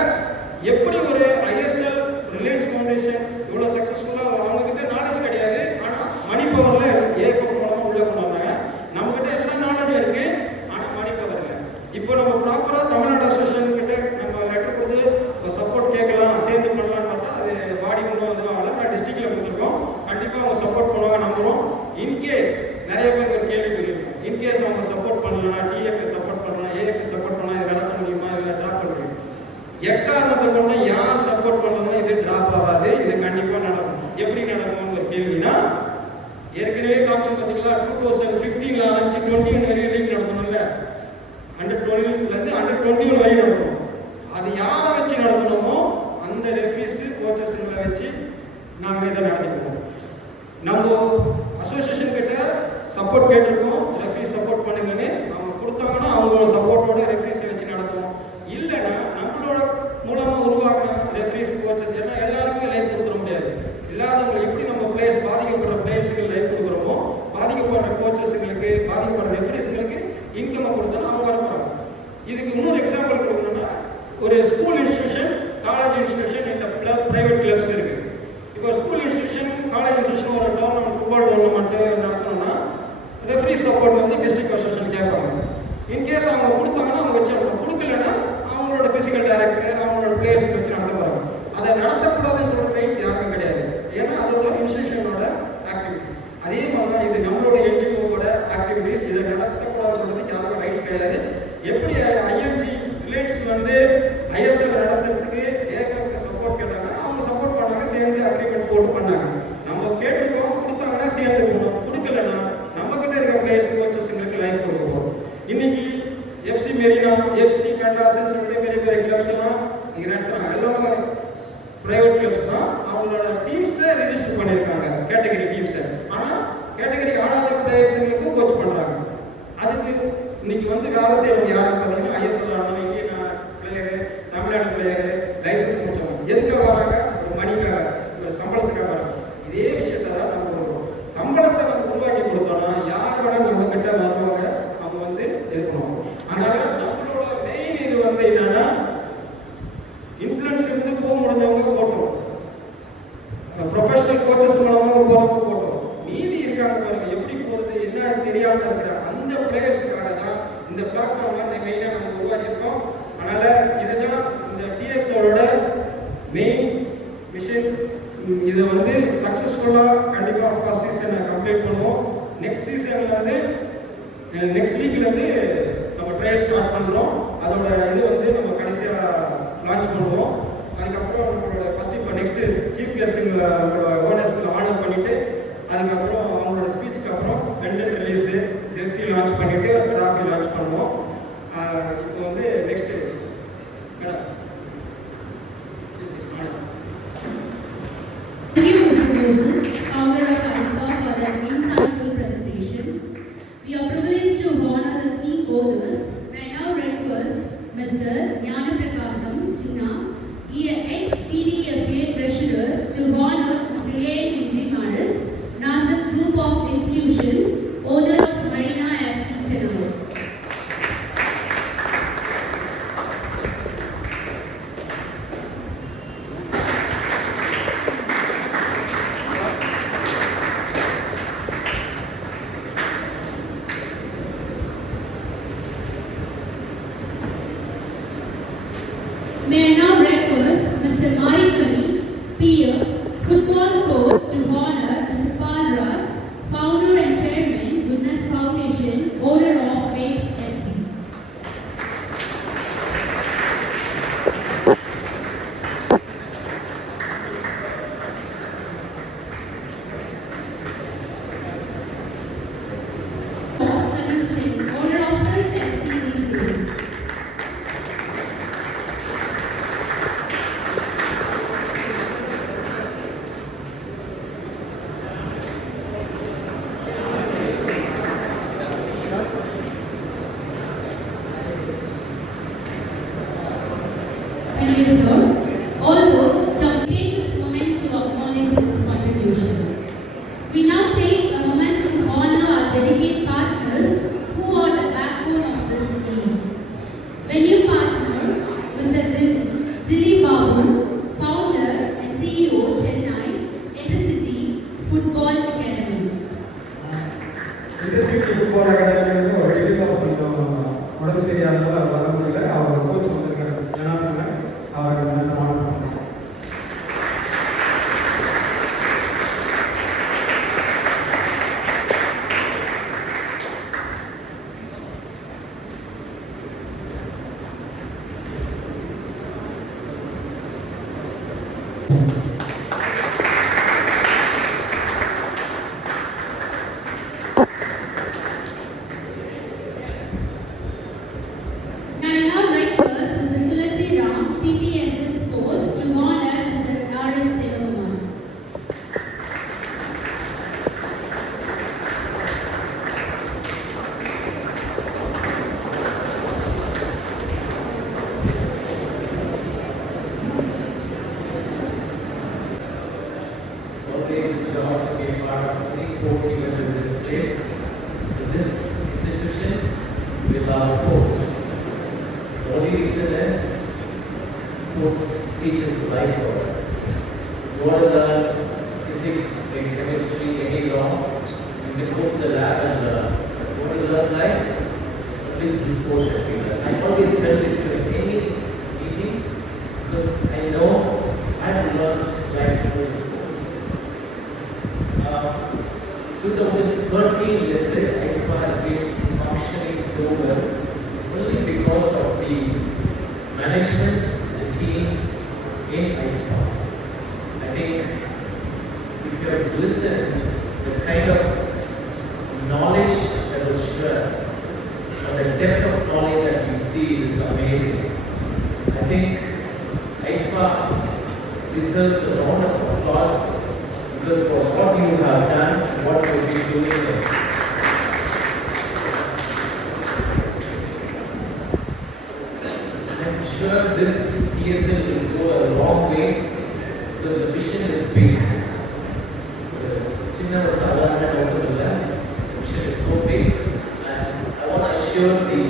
எப்படி ஒரு ஐஎஸ்எல் ரிலையன்ஸ் ஃபவுண்டேஷன் இவ்வளோ சக்ஸஸ்ஃபுல்லாக அவங்ககிட்ட நாலேஜ் கிடையாது, ஆனால் மணி பவரில் ஏஎஃப்எஃப் மூலமாக உள்ள கொண்டு வந்தாங்க. நம்மகிட்ட எல்லா நாலேஜும் இருக்கு, ஆனால் மணி பவர் இல்லை. இப்போ நம்ம ப்ராப்பராக தமிழ்நாடு அசோசியேஷன் கிட்ட நம்ம லெட்டர் கொடுத்து சப்போர்ட் கேட்கலாம், சேர்ந்து பண்ணலாம்னு பார்த்தா அது பாடி ஒன்றும் இதுவும் ஆகலை. நான் டிஸ்ட்ரிக்டில் கொடுத்துருக்கோம். கண்டிப்பாக அவங்க சப்போர்ட் பண்ணுவாங்க நம்புகிறோம். இன்கேஸ் நிறைய பேருக்கு ஒரு கேள்வி புரியும், இன்கேஸ் அவங்க சப்போர்ட் பண்ணலாம், டிஎஃப்ஏ சப்போர்ட் பண்ணலாம், ஏஎஃப்ஏ சப்போர்ட் பண்ணலாம், இது நடத்த முடியுமா, இல்லை ட்ராப் பண்ண முடியும்? எக்காரணத்தை கொண்டு யார் சப்போர்ட் பண்ணணும் இது ட்ராப் ஆகாது, இது கண்டிப்பாக நடக்கும். எப்படி நடக்கும்னு ஒரு கேள்வினா, ஏற்கனவே காமிச்சு பார்த்தீங்களா 2015 ஆரம்பிச்சு 21 வரையும் லீக் நடத்தணும்ல, அண்டர் 12 அண்டர் 21 வரையும் நடத்தணும். அது யாரை வச்சு நடத்தணுமோ அந்த ரெஃப்ரீஸ் கோச்சஸ்ங்களை வச்சு நாங்கள் இதை நடத்திக்குவோம். நம்ம அசோசியேஷன் கிட்ட சப்போர்ட் கேட்டிருக்கோம், ரெஃப்ரீஸ் சப்போர்ட் பண்ணுங்கன்னு. அவங்க கொடுத்தாங்கன்னா அவங்களோட சப்போர்ட்டோட ரெஃப்ரீஸை வச்சு நடத்துவோம். இல்லைன்னா நம்மளோட மூலமாக உருவாக்கின ரெஃப்ரீஸ் கோச்சஸ், ஏன்னா எல்லாருக்குமே லைஃப் கொடுத்துட முடியாது. இல்லாதவங்க எப்படி நம்ம பிளேயர்ஸ் பாதிக்கப்படுற பிளேயர்ஸுக்கு லைஃப் கொடுக்குறோமோ, பாதிக்கப்படுற கோச்சஸுங்களுக்கு, பாதிக்கப்படுற ரெஃப்ரீஸுங்களுக்கு இன்கம்மை கொடுத்தாலும் அவங்க வரப்போகிறாங்க. இதுக்கு இன்னொரு எக்ஸாம்பிள் கொடுக்கணும்னா, ஒரு ஸ்கூல் இன்ஸ்டியூஷன், காலேஜ் இன்ஸ்டியூஷன், இந்த பிரைவேட் கிளப்ஸ் இருக்குது. இப்போ ஸ்கூல் இன்ஸ்டியூஷன், காலேஜ் இன்ஸ்டியூஷன் ஒரு டோர்னமெண்ட், ஃபுட்பால் டோர்னமெண்ட்டு நடத்தணும்னா ரெஃப்ரீஸ் சப்போர்ட் வந்து டிஸ்ட்ரிக்ட் அசோசியேஷன் கேட்பாங்க. இன்கேஸ் அவங்க கொடுத்தாங்கன்னா அவங்க வச்சு அவங்க கொடுக்கலன்னா அவங்களோட ஃபிசிக்கல் டைரக்டர் அவங்களோட பிளேயர்ஸ் வச்சு நடத்த போகிறாங்க. அதை நடத்தக்கூடாதுன்னு சொல்கிற ரைட்ஸ் யாருக்கும் கிடையாது, ஏன்னா அதோட இன்ஸ்டியூஷனோட ஆக்டிவிட்டிஸ். அதே மாதிரி தான் இது நம்மளோட என்ஜிஓவோட ஆக்டிவிட்டிஸ். இதை நடத்தக்கூடாதுன்னு சொல்கிறதுக்கு யாருக்கும் ரைட்ஸ் கிடையாது. எப்படி ஐஎம்ஜி ரிலேட்ஸ் வந்து ஐஎஸ்எல் நடத்துறதுக்கு ஏஎஃப்எஃப்க்கு சப்போர்ட் கேட்டாங்க, அவங்க சப்போர்ட் பண்ணாங்க, சேர்ந்து அக்ரிமெண்ட் போட்டு பண்ணாங்க. நம்ம கேட்டுக்கோம், கொடுத்தாங்கன்னா சேர்ந்து போகணும், கொடுக்கலன்னா எஃப்சி மெட்ராஸ்னு சொல்லிட்டு பெரிய பெரிய கிளப்ஸ் எல்லாம் நடத்துறாங்க. எல்லாம் பிரைவேட் கிளப்ஸ் தான். அவங்களோட டீம்ஸை ரிஜிஸ்டர் பண்ணியிருக்காங்க, கேட்டகரி டீம்ஸை. ஆனால் கேட்டகரி ஆடாத பிளேயர்ஸுங்களுக்கும் கோச் பண்ணுறாங்க. அதுக்கு இன்னைக்கு வந்து வேலை செய்யறவங்க யாரும் பார்த்தீங்கன்னா ஐஎஸ்எல் ஆடணும், Indian player, Tamil Nadu player, licence முடிச்சவங்க. எதுக்காக வராங்க? ஒரு மணிக்காக, ஒரு சம்பளத்துக்காக வராங்க. இதே விஷயத்த தான் நம்ம கொடுக்குறோம். சம்பளத்தை நம்ம உருவாக்கி கொடுத்தோம்னா யார் வேணா நம்ம கிட்ட வருவாங்க, அவங்க வந்து இருக்கணும். அதனால நம்மளோட மெயின் இது வந்து என்னன்னா, இன்ஃப்ளூயன்ஸ் இருந்து போக முடிஞ்சவங்க போட்டோம், ப்ரொஃபஷனல் கோச்சஸ் மூலமாக போறவங்க போட்டோம். மீதி இருக்காங்க பாருங்க, எப்படி போறது என்ன தெரியாம இருக்கிற அந்த பிளேயர்ஸ்க்காக தான் இந்த பிளாட்ஃபார்ம்ல மெயினாக நம்ம உருவாக்கியிருக்கோம். அதனால இதுதான் இந்த டிஎஸ்ஓட மெயின் மிஷன். இது வந்து சக்ஸஸ்ஃபுல்லாக கண்டிப்பாக ஃபர்ஸ்ட் சீசனை கம்ப்ளீட் பண்ணுவோம். நெக்ஸ்ட் சீசனில் வந்து நெக்ஸ்ட் வீக்லேருந்து நம்ம ட்ரையல் ஸ்டார்ட் பண்ணுறோம். அதோட இது வந்து நம்ம கடைசியாக லான்ச் பண்ணுவோம். அதுக்கப்புறம் நம்மளோட ஃபர்ஸ்ட் இப்போ நெக்ஸ்ட் சீஃப் கெஸ்ட்டுங்களை நம்மளோட ஓனர்ஸ்க்கு ஆனர் பண்ணிவிட்டு அதுக்கப்புறம் அவங்களோட ஸ்பீச்சுக்கு அப்புறம் கண்டென்ட் ரிலீஸு, ஜெர்சி லான்ச் பண்ணிவிட்டு ட்ராஃபி லான்ச் பண்ணுவோம். இப்போ வந்து next madam. Thank you, Mr. Moses, founder of ISPA, for that insightful presentation. We are privileged to honor the key owners. I now request Mr. Jnana Prakasam Chinna, ex-TDFA Treasurer, to honor Mr. A. Maris, Nasser Group of Institutions, owner of Marina FC Chennai. May I now request Mr. Marikani, PF, football coach, to honor Mr. Pal Raj, founder and chairman, Goodness Foundation, owner of Waves FC. Solution, owner of Hills FC Eagles. Thank you, sir. Although, to take this moment to acknowledge his contribution, we now take a moment to honor our delegate partners who are the backbone of this league. Venue partner, Mr. Dilip Babu, founder and CEO, Chennai Intercity Football Academy. Intercity football academy ஒரு வெளியில் கொஞ்சம் உடம்பு சரியானதால் அவர் வர முடியல. அவரோட coach வந்திருக்காரு, ஜனார்தன். அவரை நிறுத்தமான பண்ணுறோம். May I now request Mr. Tulasi Ram, CPSS Sports, to honor Mr. R.S. Devakumar. It's always a joy to be a part of any sport event in this place. With this institution, we love sports. The only reason is sports teaches life for us. You want to learn physics, and chemistry, any law, you can go to the lab and learn. But you want to learn life? Only through sports that we learn. I always tell this to any meeting because I know I've learned life through sports. 2013 the ISPA has been functioning so well. It's only because of the management, the team in ISPA. I think if you have listened, the kind of knowledge that was shared, or the depth of knowledge that you see is deserves a round of applause because for what you have done and what you will be doing next. I'm sure this TSL will go a long way because the vision is big. Chinna Saladana the vision is so big, and I want to assure the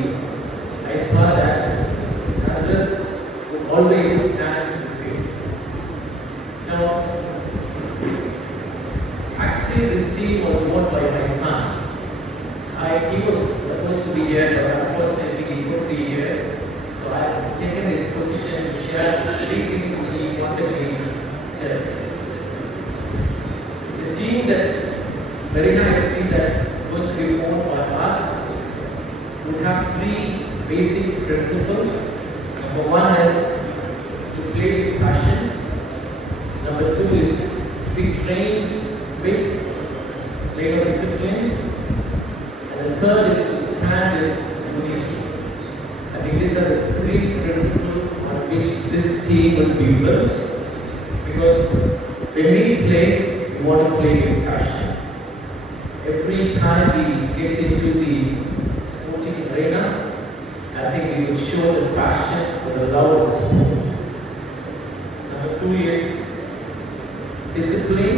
ISPA that Nazareth will always stand with you. Now, actually, this team was won by my son. He was supposed to be here, but unfortunately, he couldn't be here. So I have taken this position to share 3 things which he wanted me to tell. The team that Marina FC that is going to be owned by us would have 3 basic principles. Number 1 is to play with passion. Number 2 is to be trained with labor discipline. And the third is to stand with unity. I think these are the 3 principles on which this team will be built. Because when we play, we want to play with passion. Every time we get into the sporting arena, I think we will show the passion for the love of the sport. Number 2 is discipline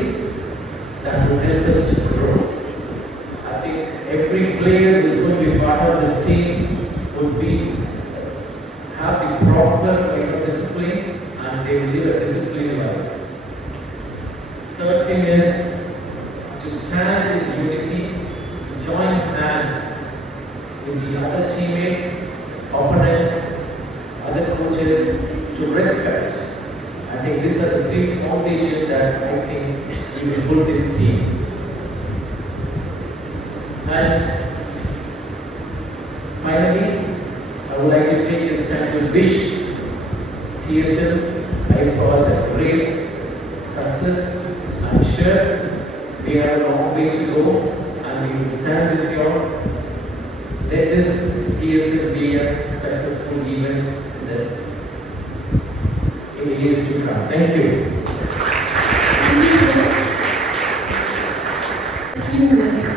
that will help us to grow. I think every player who is going to be part of this team would have the proper discipline and they will live a disciplined life. Third thing is to stand in unity, join hands with the other teammates, opponents, other coaches to respect. I think these are the 3 foundations that I think we will build this team. And finally, I would like to take this time to wish TSL ISPA a great success. I'm sure we have a long way to go and we will stand with you all. Let this TSL be a successful event in the years to come. Thank you. Thank you, sir. A few words.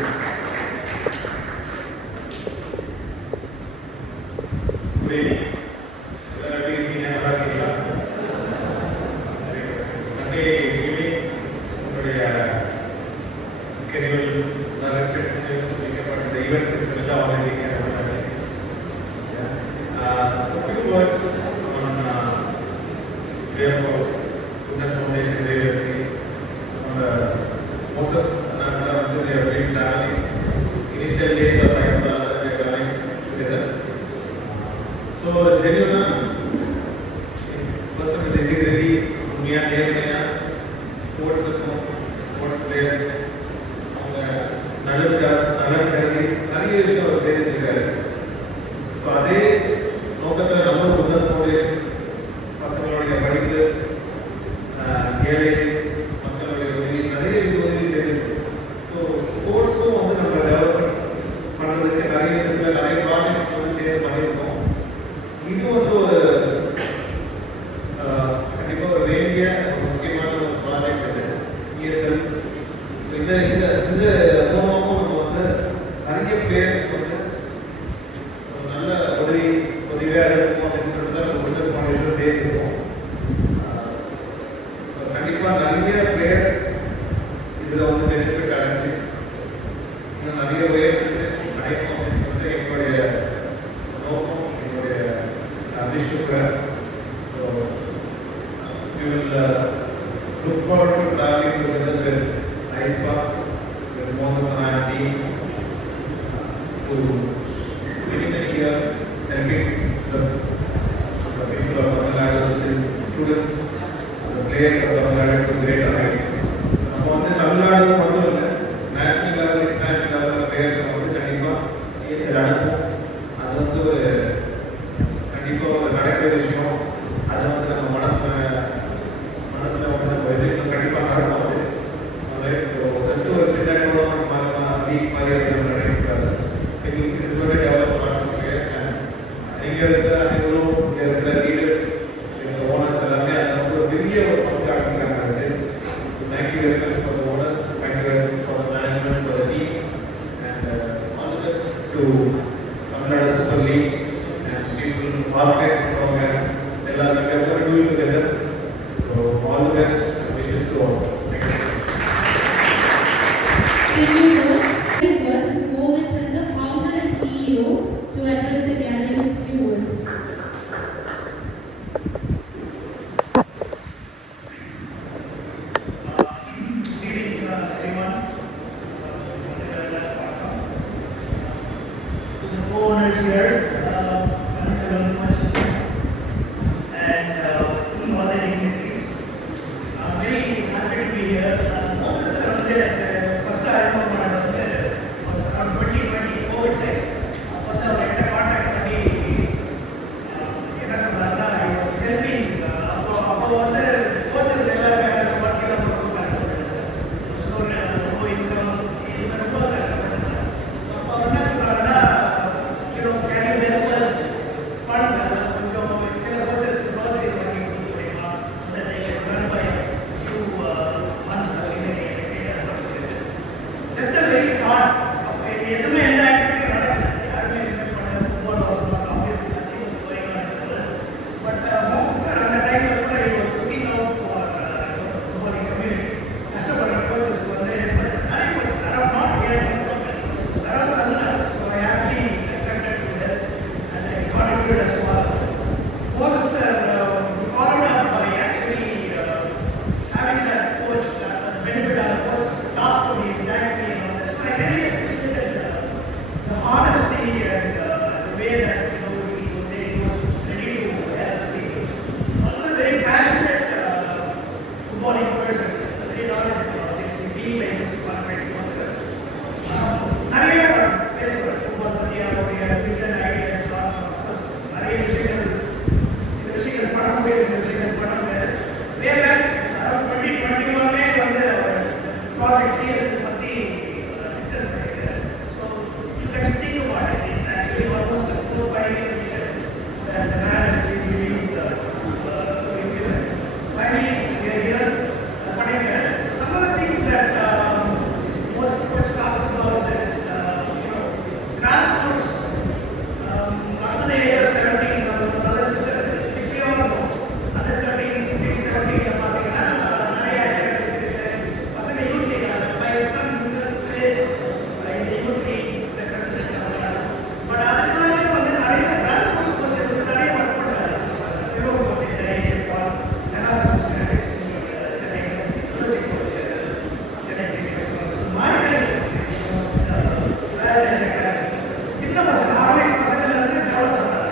Good evening. Good evening, Sunday evening, schedule the respect the event is special already. So few words on behalf of Goodness Foundation AFC on Moses and they have been traveling initial days of ISPA they are traveling together. So genuine person with integrity, Mia sports players, நலன் கருதி நிறைய விஷயம் செய்திருக்காரு. So அதே நோக்கத்தில் நம்ம goodness foundation பசங்களுடைய படிப்பு ஏழை மக்களுடைய உதவி நிறைய உதவி செய்திருக்கு. ஸோ ஸ்போர்ட்ஸும் நம்ம டெவலப்மெண்ட் பண்ணுறதுக்கு நிறைய இடத்துல நிறைய ப்ராஜெக்ட்ஸ் சேர்ந்து பண்ணியிருக்கோம். இது ஒரு கண்டிப்பாக ஒரு வேண்டிய முக்கியமான ஒரு ப்ராஜெக்ட் இது ESL. ஸோ இந்த மூலமாகவும் நம்ம நிறைய பிளேயர்ஸ்க்கு நல்ல உதவியாக இருக்கும் அப்படின்னு சொல்லிட்டு தான் நம்ம குட்னஸ் ஃபவுண்டேஷன் சேர்த்துருக்கோம். ஸோ கண்டிப்பாக நிறைய பிளேயர்ஸ் இதில் பெனிஃபிட் அடைஞ்சு இன்னும் நிறைய உயரத்துக்கு அடையணும் அப்படின்னு சொல்லிட்டு எங்களுடைய நோக்கம், எங்களுடைய விஷயம். So we will look forward to traveling together with ISPA, with Moses and our team to many years helping the people of Tamil Nadu, students, the players of Tamil Nadu to greater heights. நம்ம Tamil Nadu மட்டும் இல்லை, national level international லெவலில் players கண்டிப்பாக ESL அனுப்பும். அது ஒரு கண்டிப்பாக நடக்கிற விஷயம். அதை நம்ம மனசில் நம்ம எதிர்ப்பு கண்டிப்பாக நடக்கும். ஸோ ஜஸ்ட் ஒரு சின்ன லீக் மாதிரி அப்படின்னு நினைக்கிறாரு. It is going to develop lots of players. And இங்கே இருக்கிற அனைவரும் இங்கே இருக்கிற லீடர்ஸ், எங்கள் ஓனர்ஸ் எல்லாமே அதை ஒரு பெரிய ஒரு பங்கு ஆக்குறாங்க. to Tamil Nadu Super League and people organize பண்ணுவாங்க எல்லாரும் we are going to do it together. So all the best wishes to all. Thank you so much. Thank you, sir. Versus Mohan Chandra, founder and CEO, to address the gathering with few words. Good evening, everyone. To the co-owners here, thank you very much, and all the dignitaries. I'm very happy to be here. Moses sir, first time was around 2020 COVID time. அப்போ தான் அவர்கிட்ட contact பண்ணி என்ன சொன்னாருன்னா I was helping. அப்போ வந்து coaches எல்லாருமே ஒர்க்கில் ரொம்ப கஷ்டப்பட்டாங்க. லோ இன்கம் இதுமே ரொம்ப கஷ்டப்பட்டாங்க. அப்போ அவர் என்ன சொல்கிறாருன்னா can you help us fund கொஞ்சம் சில கோச்சஸ் க்ரோசரிஸ் வாங்கி கொடுக்க முடியுமா so that they can run by few months just a very thought. எதுவுமே எந்த ஆக்டிவிட்டி நடக்கல, யாருமே எதுவுமே பண்ணல. Football was obviously nothing was going on. But Moses sir அந்த டைம்ல கூட he was looking out for ஃபுட்பாலிங் கம்யூனிட்டி. கஷ்டப்படுற கோச்சஸ்க்கு வந்து நிறைய coaches around not here around Tamil Nadu. So I happy accepted to help and I contribute as well. Moses sir followed up by actually having that coach, the benefit of the coach to talk to me, thank me, and all that. So I really appreciated the honesty and the way that he was ready to help people. Also a very passionate footballing person, very knowledgeable, obviously being licensed qualified coach. நிறைய பேசுவார் football பற்றி, அவருடைய vision ideas thoughts. Of course நிறைய விஷயங்கள், சில விஷயங்கள் பண்ண முடியாது, சில விஷயங்கள் பண்ண முடியாது. வேறு அரௌண்ட் 2021 வந்து ப்ராஜெக்ட் டிஎஸ்எஸ் பற்றி டிஸ்கஸ் பண்ணியிருக்காரு. So you can think about it. It's actually almost 4-5 year vision that the man has been willing to implement. Finally, we are here putting it. So some of the things that most coach talks about is grassroots. Up to the age of 17, நம்ம brother sister, which we all know. Under 13, 15, 17 பார்த்தீங்கன்னா நிறைய activities இருக்கு. பசங்க youth league ஆடுறாங்க. My son himself plays in the youth league, he's the president of that. But அதுக்குள்ளாலே வந்து நிறைய grassroots coaches வந்து நிறைய work பண்றாங்க. சிவம் coach நிறைய இருப்பார். ஜனா coach நிறைய Chennai Thulasi coach Chennai cricket market coach சின்ன பசங்க 6 வயசு பசங்கள்ல இருந்து டெவலப் பண்றாங்க.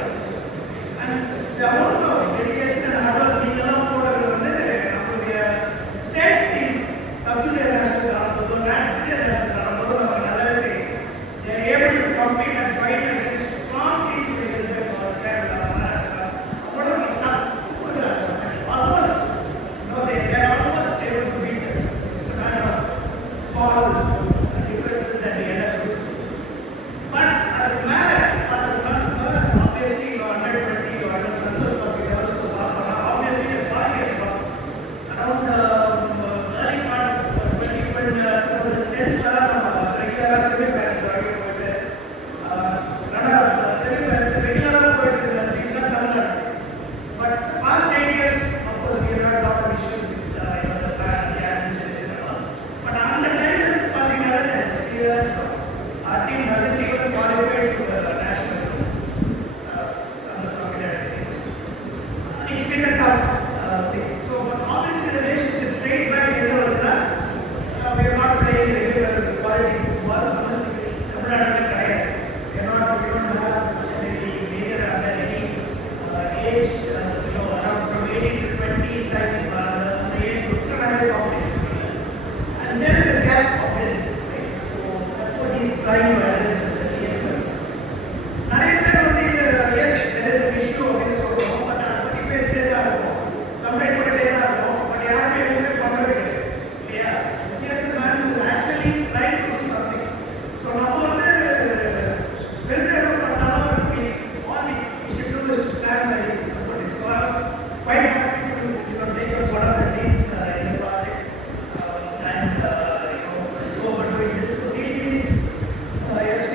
And the amount of dedication and hard work நீங்கெல்லாம் போடுறது வந்து நம்மளுடைய state teams, sub junior nationals ஆடும்போது, ஜூனியர் நேஷனல்ஸ் ஆடும்போது நமக்கு நல்லாவே தெரியும். They are able to compete and fight against strong teams like West Bengal, Kerala, Maharashtra. அவ்வளவு tough கொடுக்குறாங்க பசங்க. Almost they are almost able to beat them. It's a matter of small differences that we end up losing. But அதுக்கு மேல பார்த்தோம்னா obviously under 20 or under Santosh Trophy levels to பார்த்தோம்னா obviously the quality is gone. Around early part of 2010s நம்ம ரெகுலரா semi-finals வரைக்கும் போயிட்டு runner up semi-finals ரெகுலரா போயிட்டு இருந்த டீம் தான் Tamil Nadu. But past 8 years, of course, we have had a lot of issues with the plan, the administration and all. But on the time பார்த்தீங்கன்னா our team doesn't even qualify to the national Santosh Trophy. It's been a tough thing. So obviously the nation is straight back into that. We are not playing regular quality football domestically. Tamil Nadu கிடையாது. We don't have Chennai league, neither are there any age around from 18 to 20 type the age groups are very competitions. And there is a gap obviously. So that's what he's trying to address with the TSL. நிறைய பேர் வந்து இது yes there is an issue அப்படின்னு சொல்றோம். But அதை பற்றி பேசிட்டே தான் இருக்கும், கம்ப்ளைண்ட் பண்ணிட்டே தான் இருக்கும். பட் யாருமே எதுவுமே பண்ணுறது கிடையாது இல்லையா? Here's a man who is actually trying to do something. So நம்ம வந்து பெருசாக எதுவும் பண்ணாலும் all we should do is to stand by supporting. So I was quite happy to take up one of the teams in the project and go over doing this. So please FC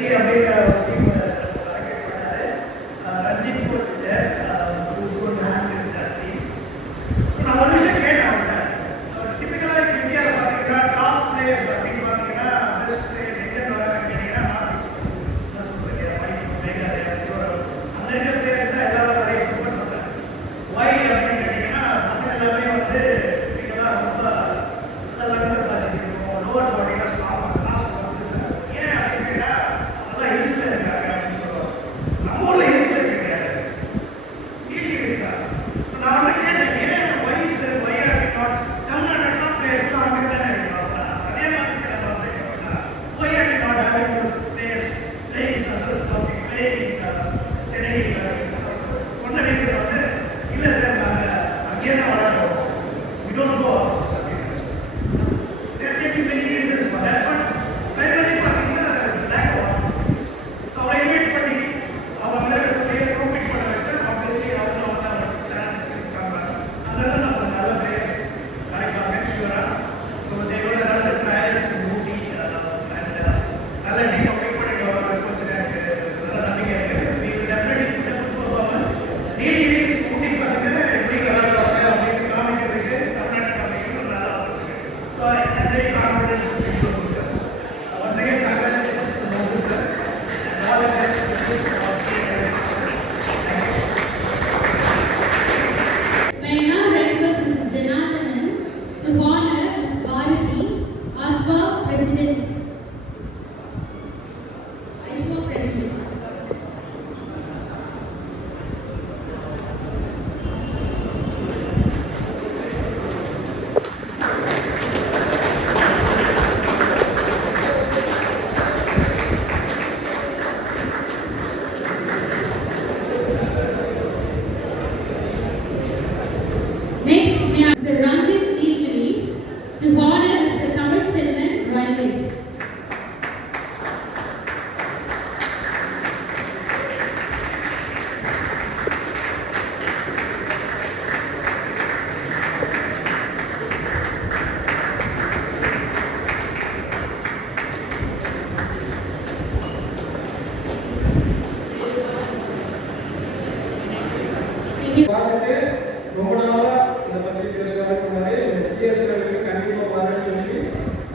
having those players playing in Santosh Trophy, playing in Chennai League. சொன்ன reason வந்து இல்லை sir நாங்கள் அங்கேயே தான் விளையாடுவோம், we don't go out. There may be many reasons for that, but primarily பார்த்தீங்கன்னா lack of opportunities. அவரை invite பண்ணி அவங்க விளையாட சொல்லி காம்பீட் பண்ண வச்சா ஆப்வியஸ்லி அவங்க வந்து அவங்க டேலண்ட் ஸ்கில்ஸ் காமிப்பாங்க. அதனால நம்ம நல்ல பிளேயர்ஸ் கிடைப்பாங்க ஷூரா. ஸோ தேவோட நல்ல ட்ரையல்ஸ் ஊட்டி அண்ட் நல்ல டீம் பிக் பண்ணிட்டு வர கோச் எனக்கு நல்ல நம்பிக்கை இருக்கு. We will definitely put a good performance. Nilgiris ஊட்டி பசங்க எப்படி விளையாடுவாங்க அப்படின்னு காமிக்கிறதுக்கு தமிழ்நாட்டு காமிக்கிறது ஒரு நல்ல opportunity. So I am very confident in doing a good job. Once again, congratulations to Moses sir and all the best wishes for our PSL success. Thank you. May I now request Mr. Janathanan to honor Ms. Bharati, ASWA President. ASWA President. Next, may I Mr. Ranjit Nilgiris to honor Mr. Tamil Selvan Railways. Thank you. பார்த்துட்டு ரொம்ப நாளாக இதை பற்றி பேசுவாருக்கு மாதிரி இந்த பிஎஸ்எல்க்கு கண்டிப்பாக பாருன்னு சொல்லி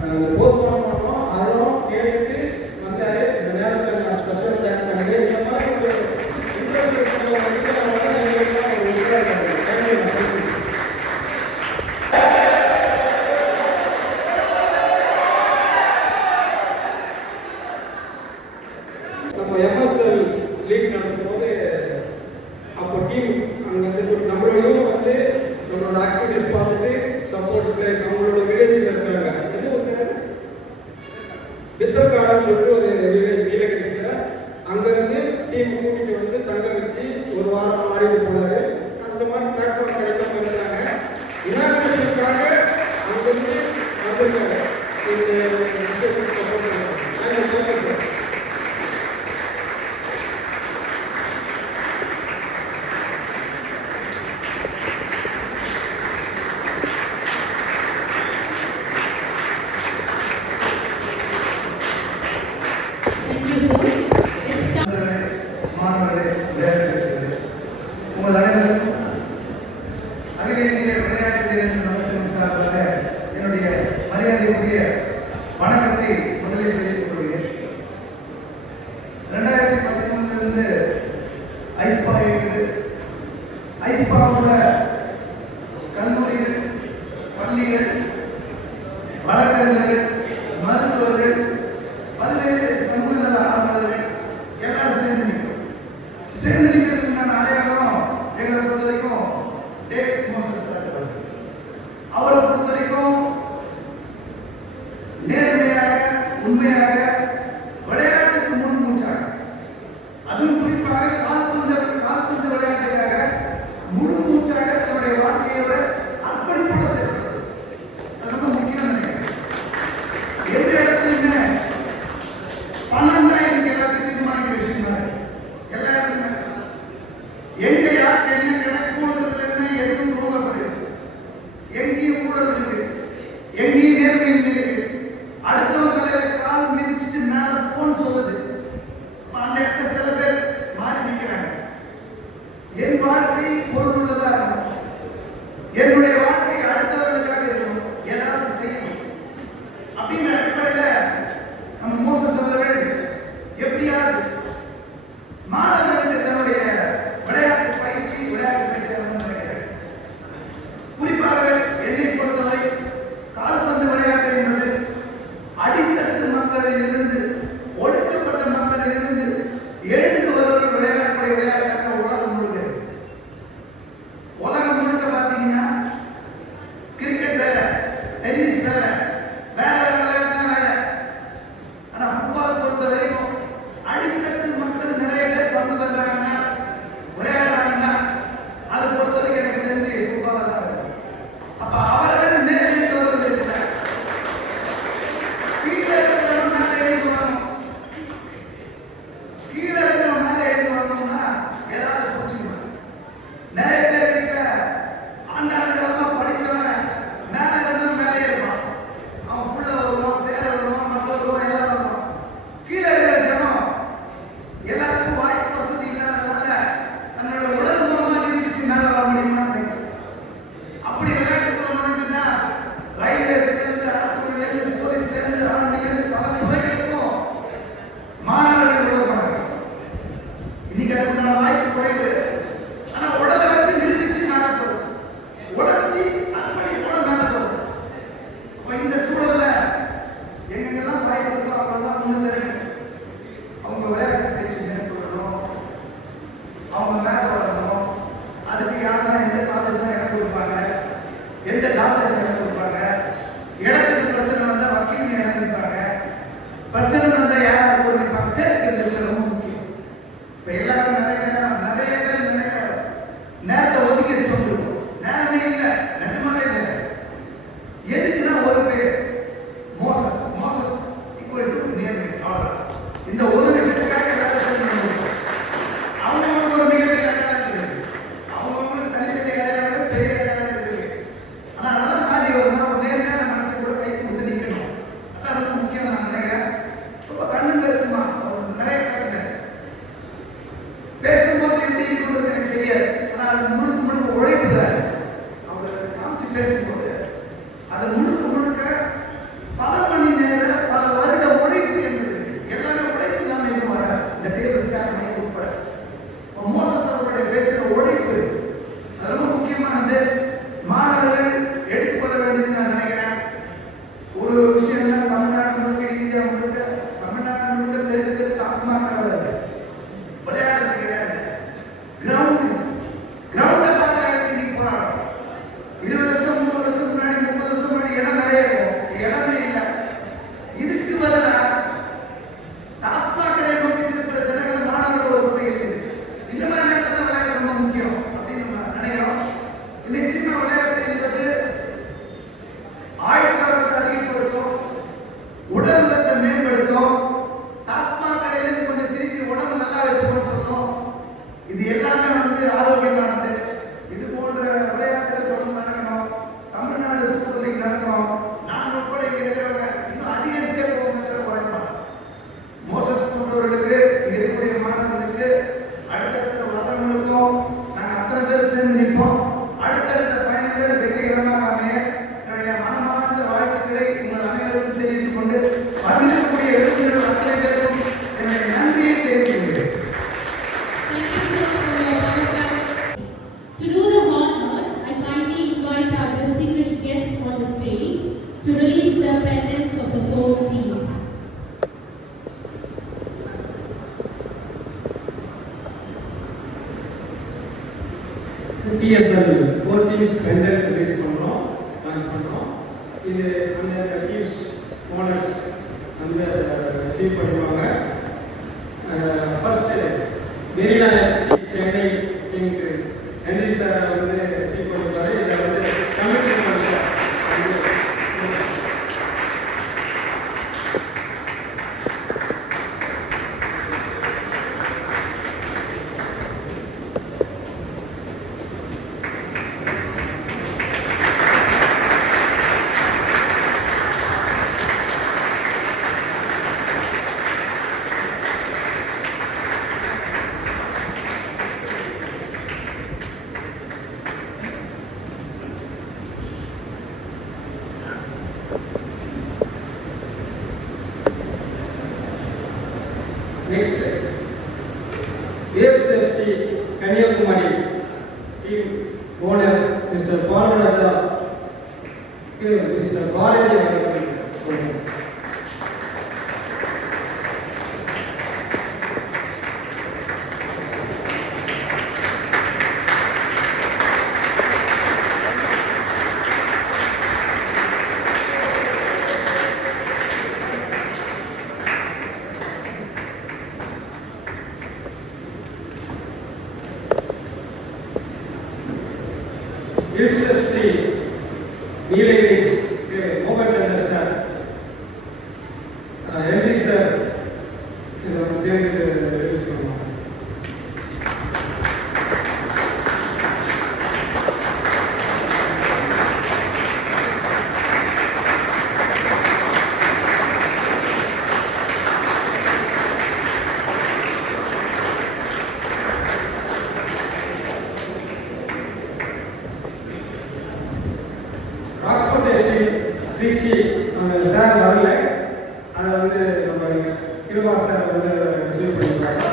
அந்த போஸ்ட்மார்ட்டம் பண்ணோம். அதெல்லாம் கேட்டுட்டு வந்தார். இந்த நேரத்தில் நான் ஸ்பெஷல் தேங்க் பண்ணிக்கிறேன். இந்த மாதிரி ஒரு இன்ட்ரெஸ்ட் இருக்கிறவங்களுக்கு நம்ம வந்து எங்களுக்கு ஒரு உற்சாகம் இருக்கும். தேங்க்யூ. நம்ம எம்எஸ்எல் லீக் நடக்கும்போது அப்போ டீம் அங்கே நம்மளோட வந்து நம்மளோட ஆக்டிவிட்டிஸ் பார்த்துட்டு சப்போர்ட் பிளேஸ் அவங்களோட வில்லேஜில் இருக்கிறாங்க. எதுவும் சார் பித்தர்காடுன்னு சொல்லிட்டு ஒரு வில்லேஜ் நீலகிரிஸில் அங்கேருந்து டீம் கூட்டிகிட்டு வந்து தங்க வச்சு ஒரு வாரம் ஆடிட்டு போனார். அந்த மாதிரி பிளாட்ஃபார்ம் கிடைக்காம இருந்தாங்க. இனாகிரேஷனுக்காக அங்கேருந்து வந்திருக்காங்க. இந்த விஷயத்துக்கு சப்போர்ட் பண்ணுறாங்க. Thank you sir. Thank you, sir. Let's start. மாணவர்களே, விளையாட்டு உங்கள் அனைவருக்கும் அகில இந்திய விளையாட்டு வீரர்கள் நலசங்கம் சார்பாக என்னுடைய மரியாதைக்குரிய வணக்கத்தை முதலில் தெரிவித்துக் கொள்கிறேன். 2013 ஐஸ்பா இருக்குது. ஐஸ்பாவோட கல்லூரிகள், பள்ளிகள், வழக்கறிஞர்கள், மருத்துவர்கள், பல்வேறு சமூக நல ஆர்வலர்கள் எல்லாரும் சேர்ந்து நிற்கிறோம். சேர்ந்து நிற்கிறதுக்கு அடையாளம் எங்களை பொறுத்த வரைக்கும் டேவிட் மோசஸ் அவர்கள். அவரை பொறுத்த வரைக்கும் நேர்மையாக, உண்மையாக, விளையாட்டுக்கு முழு மூச்சாக, அதுவும் குறிப்பாக கால்பந்து விளையாட்டுக்காக முழு மூச்சாக தன்னுடைய வாழ்க்கையோட அர்ப்பணிப்போட சேர்க்கிறது. அது ரொம்ப முக்கியம் நினைக்கிறேன். எந்த இடத்துலையுமே பணம் தான் இன்னைக்கு எல்லாத்தையும் தீர்மானிக்கிற விஷயம் தான். எல்லா இடத்துலையுமே எங்க யாருக்கு என்ன கிடைக்கும்ன்றதுல இருந்து எதுவும் தோங்கப்படுது. எங்கேயும் ஊழல் இருக்கு, எங்கேயும் நேர்மையின்மை இருக்கு. அடுத்தவங்க தலையில கால் மிதிச்சுட்டு மேல போன்னு சொல்லுது. அந்த இடத்துல சில பேர் மாறி நிற்கிறாங்க. என் வாழ்க்கை பொருள் உள்ளதா இருக்கணும். என்னுடைய வாழ்க்கை அடுத்தவர்களுக்காக இருக்கணும். ஏதாவது செய்யணும் அப்படின்ற அடிப்படையில் நம்ம மோசஸ் அவர்கள் எப்படியாவது மாணவர்களுக்கு தன்னுடைய விளையாட்டு பயிற்சி, விளையாட்டு பேசணும்னு நினைக்கிறேன். குறிப்பாக என்னை பொறுத்தவரை கால்பந்து விளையாட்டு என்பது அடித்தட்டு மக்களில் இருந்து ஒடுக்கப்பட்ட இந்த ஒரு விஷயத்துக்காக எல்லாரும் சேர்ந்து அவங்களுக்கு ஒரு மிகப்பெரிய அடையாளம் இருக்கு. அவங்களுக்கு தனித்தனி அடையாளம் பெரிய அடையாளம் இருக்கு. ஆனா அதெல்லாம் தாண்டி வரணும், ஒரு நேர்மையான மனசு கூட கை கொடுத்து நிற்கணும். அதான் ரொம்ப முக்கியம் நான் நினைக்கிறேன். ரொம்ப கண்ணுங்க இருக்குமா நிறைய பேசுறேன். பேசும்போது எப்படி இருக்குன்றது எனக்கு தெரியாது. ஆனா அது முழுக்க முழுக்க உழைப்பு தான். அவர் காமிச்சு பேசும்போது அது முழுக்க முழுக்க பல மணி நேர பல வருட உழைப்பு என்பது எல்லாமே உழைப்பு இல்லாம எதுவும் வராது. இந்த டேபிள் சேர் மைக் உட்பட மோசஸ் அவருடைய பேசுகிற உழைப்பு இருக்கு. அது ரொம்ப முக்கியமானது. மாணவர்கள் எடுத்துக்கொள்ள வேண்டியது நான் நினைக்கிறேன். ஒரு விஷயம்னா தமிழ்நாடு முழுக்க இந்தியா முழுக்க தமிழ்நாடு முழுக்க தெரு டாஸ்மாக் கடை வருது. விளையாடுறதுக்கு இடம் இல்லை. கிரவுண்டை பாதுகாத்து இன்னைக்கு போராடும். 20 வருஷம் 30 வருஷம் முன்னாடி 30 வருஷம் முன்னாடி இடம் நிறைய இருக்கும், இடமே இல்லை. இதுக்கு பதிலா டாஸ்மாக் கடையை நோக்கி திருப்புற ஜனங்கள் மாணவர்கள் ஒரு பக்கம் இருக்குது. இந்த மாதிரி நேரத்தில் தான் விளையாட்டு ரொம்ப முக்கியம் அப்படின்னு நம்ம நினைக்கிறோம். நிச்சயமா விளையாட்டு என்பது ஆயுட்காலத்தை அதிகப்படுத்தும், உடல் நலத்தை மேம்படுத்தும், டாஸ்மாக் கடையிலிருந்து கொஞ்சம் திருப்பி உடம்பு நல்லா வச்சுக்கணும்னு சொல்றோம். இது எல்லாமே ஆரோக்கியமானது. இது போன்ற விளையாட்டுகள் தொடர்ந்து நடக்கணும். தமிழ்நாடு சூப்பர் லீக் நடத்தணும். நான் உட்பட இங்க இருக்கிறவங்க இன்னும் அதிகரிச்சே போகும் குறையணும். மோசஸ் போன்றவர்களுக்கு இங்க இருக்கக்கூடிய மாணவர்களுக்கு அடுத்தடுத்த வரவங்களுக்கும் நாங்கள் அத்தனை பேர் சேர்ந்து நிற்போம். அடுத்தடுத்த பயணங்கள் வெற்றிகரமாக அமைய என்னுடைய மனமார்ந்த வாழ்த்துக்களை உங்கள் அனைவருக்கும் தெரிவித்துக் கொண்டு வந்திருக்கக்கூடிய எழுத்துக்கள் அத்தனை பேருக்கும் என்னுடைய நன்றியை தெரிவித்துக் கொள்கிறேன். Thank you, sir, for your honor. To do the honor, I kindly invite our distinguished guest on the stage to release the pendants of the 4 teams. TSL 4 teams pendant release பண்றோம், லான்ச் பண்றோம். இது அந்த teams owners வந்து receive பண்ணுவாங்க. First Marina FC Chennai டீமுக்கு Henry sir வந்து receive பண்ணிருக்காரு. இதை வந்து Tamil cinema sir next waves FC Kanyakumari team owner mister Balraja mister Bharathi அவர்கள் சொல்லுங்கள். ஹில்ஸ் எஃப்சி நீலகிரிஸ் மோகன் சந்திர சார் ஹென்ரி சார் இதை வந்து சேர்ந்து ரிலீஸ் பண்ணுவாங்க. ராக்ஃபோர்ட் எஃப்சி திருச்சி சார் வரல, அதை வந்து நம்ம கிருபா சார் வந்து ரிசீவ் பண்ணியிருக்காங்க.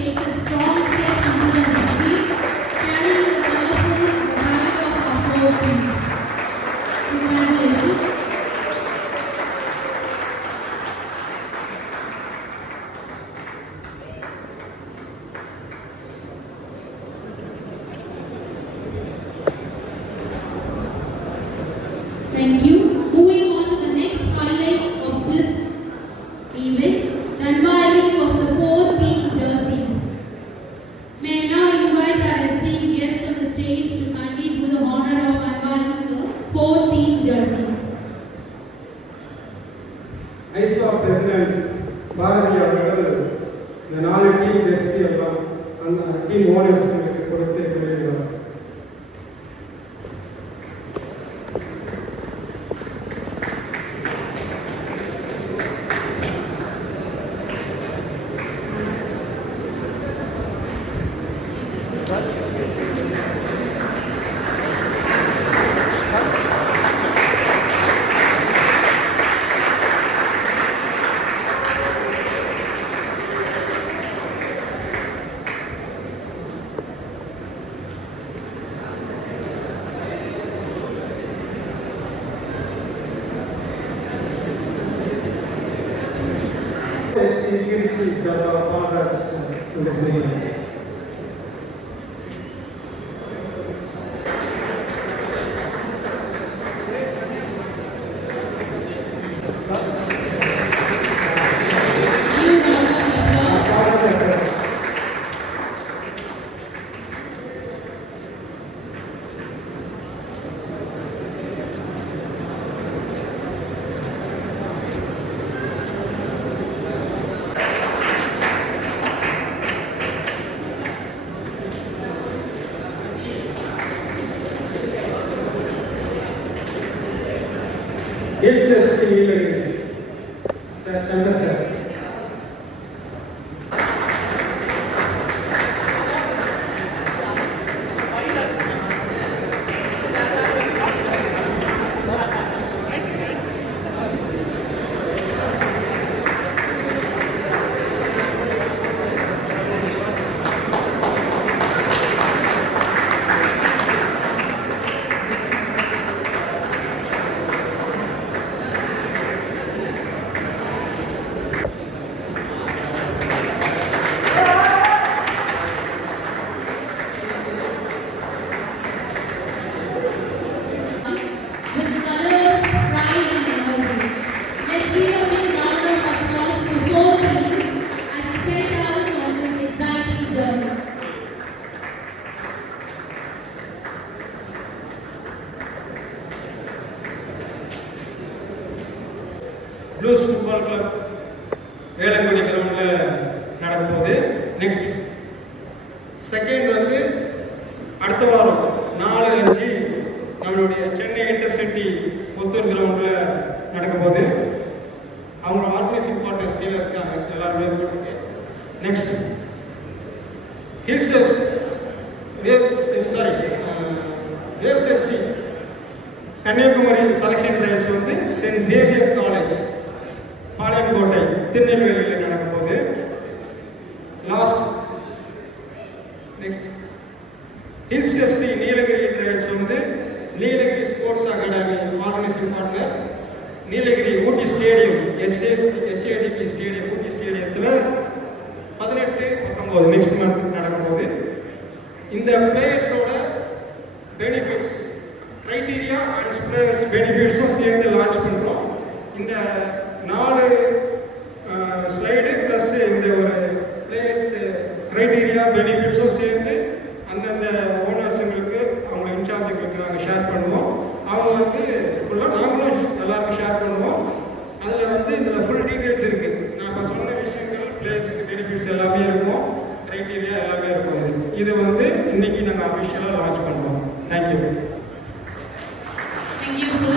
Takes a strong steps into the history, carrying the colorful pride of our 4 teams. Congratulations. 4 team Jersey எல்லாம் அந்த டீம் ஓனர்ஸுங்களுக்கு கொடுத்து வெளியிடுவாங்க. FC திருச்சி சார்பாக பால்ராஜ் இங்கே செய்யணும். Give a round of applause. Hills FC Leaders. Sir, Chandra sir. With colors, pride and energy. Let's give a big round of applause to 4 teams as they set out on this exciting journey. Blues football club Velangudi கிரவுண்டில் நடக்க போகுது. Next second வந்து அடுத்த வாரம் 4-5 நம்மளுடைய Chennai intercity Puthur கிரவுண்டில் நடக்க போகுது. அவங்க ஆர்கனைசிங் பார்ட்னர்ஸ் கீழே இருக்காங்க எல்லாருமே. Next hills waves FC Kanyakumari selection trials வந்து சென்ட் சேவியர் காலேஜ் பாளையங்கோட்டை திருநெல்வேலியில் நடக்க போகுது. Last next hills FC Nilgiri trials வந்து Nilgiri sports academy organising partner Nilgiri Ooty stadium HADP stadium Ooty ஸ்டேடியத்தில் 18-19 நெக்ஸ்ட் மந்த் நடக்க போகுது. இந்த பிளேயர்ஸோட பெனிஃபிட்ஸ் கிரைட்டீரியா அண்ட் பிளேயர்ஸ் பெனிஃபிட்ஸும் சேர்ந்து லான்ச் பண்ணுறோம். இந்த 4 ஸ்லைடு ப்ளஸ் இந்த ஒரு பிளேயர்ஸ் கிரைட்டீரியா பெனிஃபிட்ஸும் சேர்ந்து அந்தந்த ஓனர்ஸுங்களுக்கு அவங்க இன்சார்ஜுங்களுக்கு நாங்கள் ஷேர் பண்ணுவோம். அவங்க வந்து ஃபுல்லாக நாங்களும் எல்லாருக்கும் ஷேர் பண்ணுவோம். அதில் வந்து இதில் ஃபுல் டீட்டெயில்ஸ் இருக்குது. நான் இப்போ சொன்ன விஷயங்கள் பிளேயர்ஸுக்கு பெனிஃபிட்ஸ் எல்லாமே இருக்கும், கிரைட்டீரியா எல்லாமே இருக்கும். இது வந்து இன்னைக்கு நாங்கள் அஃபிஷியலாக லான்ச் பண்ணுவோம். தேங்க்யூ. Thank you, sir.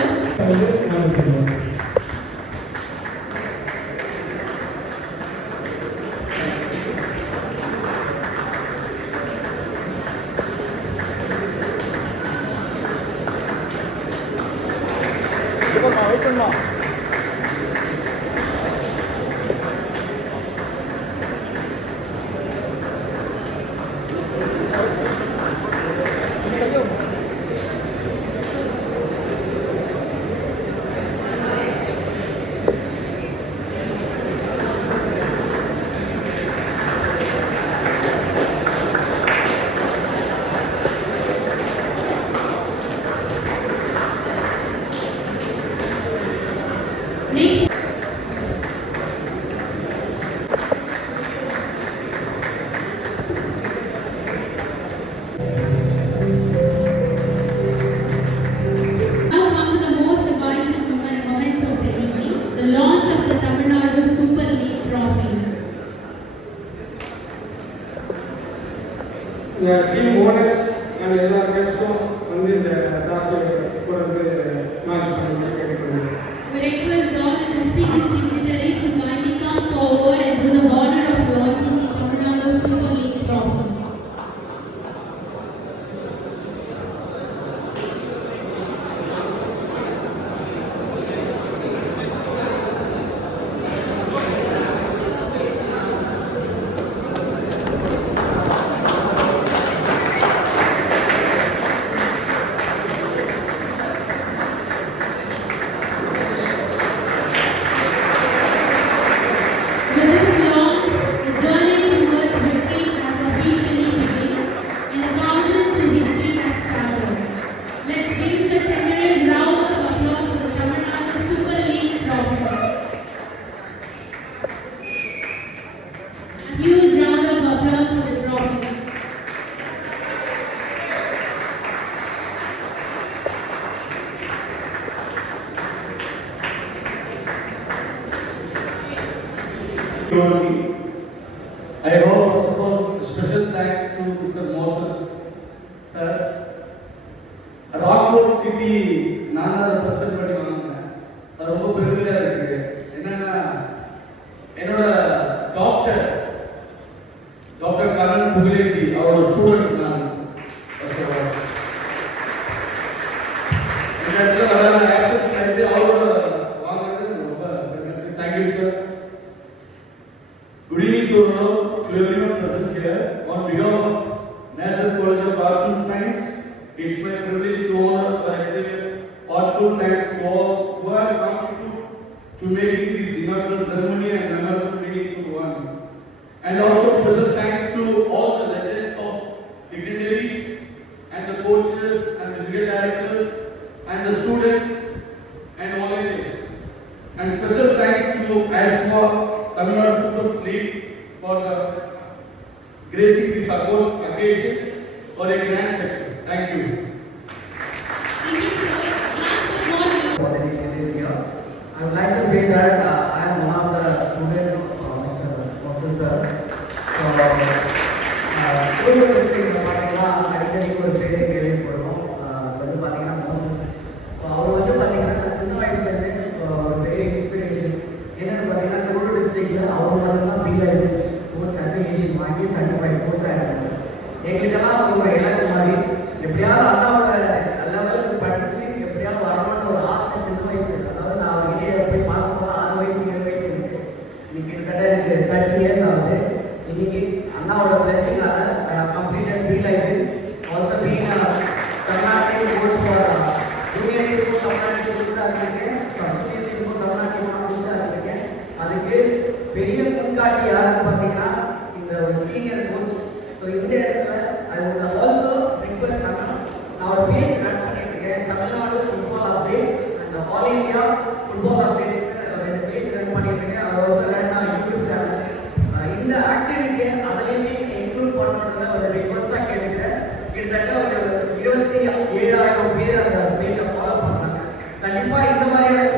இந்த டீம் ஓனர்ஸ் அண்ட் எல்லா கெஸ்ட்டும் வந்து இந்த டிராஃபியை கூட வந்து லான்ச் பண்ணி கேட்டுக்கொள்கிறேன். We request all the distinguished dignitaries to kindly come forward and do the honor of launching the Tamil Nadu Super League trophy. With this launch, the journey towards victory has officially begun and the countdown to history has started. Let's give the generous round of applause for the Tamil Nadu Super League trophy. A huge round of applause for the trophy. I hope first of all special thanks to Mr. Moses sir. Rockwood City நான் தான் represent பண்ணி வந்தேன். அது ரொம்ப பெருமையா இருக்கு. என்னன்னா என்னோட டாக்டர் கண்ணன் புகழேந்தி அவரோட ஸ்டூடெண்ட் நான். ஃபர்ஸ்ட் ஆஃப் ஆல் இந்த இடத்துல வர ஆக்ஷன்ஸ் ஆயிட்டு அவரோட வாங்குறது ரொம்ப பெருமை. Thank you sir. Good evening to everyone present here. On behalf of National College of Arts and Science, it's my privilege to honor and extend heartfelt thanks to all who have contributed to making this inaugural ceremony and memorable meaningful one. And also special thanks to all the legends of dignitaries and the coaches and physical directors and the students and volunteers. And special thanks to ASMA Tamil Nadu Super League for the gracing these occasions for a grand success. Thank you. Thank you, sir. Last but not least, For the dignitaries here, I would like to say that I am one of the students of Mr. Moses sir. So, Gudalur district பார்த்தீங்கன்னா அடிக்கடி ஒரு பேரை கேள்விப்படுவோம். வந்து பார்த்தீங்கன்னா Moses. So அவர் வந்து பார்த்தீங்கன்னா நான் சின்ன வயசுலேருந்து ஒரு பெரிய இன்ஸ்பிரேஷன். என்னென்னு பார்த்தீங்கன்னா கூடலூர் டிஸ்ட்ரிக்டில் அவர் மட்டும்தான் பி லைசன்ஸ் கோச் அப்ளிகேஷன் வாங்கி சர்டிஃபைட் கோச்சாக இருக்காங்க. எங்களுக்கெல்லாம் அவர் ஒரு இலக்கு மாதிரி எப்படியாவது அண்ணாவோட லெவலுக்கு படித்து எப்படியாவது வரணும்னு ஒரு ஆசை சின்ன வயசு. அதாவது நான் அவர்கிட்டயே போய் பார்க்கும்போது 6 வயசு 7 வயசு இருக்கு. இன்னைக்கு கிட்டத்தட்ட எனக்கு 30 years ஆகுது. இன்னைக்கு அண்ணாவோட பிளஸிங்கால I have completed B licence. Also been Karnataka coach for junior டீமுக்கு கர்நாடிக் கோச்சாக இருக்கேன். ஜூனியர் டீமுக்கு கர்நாடிக் கோச்சாக இருக்கேன். அதுக்கு பெரிய முன்காட்டி யாருன்னு பார்த்தீங்கன்னா இந்த ஒரு சீனியர் கோச். ஸோ இந்த இடத்துல ஐ வுட் ஆல்சோ ரிக்வெஸ்ட் அண்ணா, நான் ஒரு பேஜ் ரன் பண்ணிட்டு இருக்கேன், Tamil Nadu football updates and all India football அப்டேட்ஸ்க்கு ஒரு 2 பேஜ் ரன் பண்ணிட்டு இருக்கேன். அது ஆல்சோ ரன் யூடியூப் சேனல். இந்த ஆக்டிவிட்டியை அதிலையுமே இன்க்ளூட் பண்ணுறதுல ஒரு ரிக்வெஸ்ட்டாக கேட்டுக்கிறேன். கிட்டத்தட்ட ஒரு 27,000 பேர் அந்த பேஜை ஃபாலோ பண்ணுறாங்க. கண்டிப்பாக இந்த மாதிரியான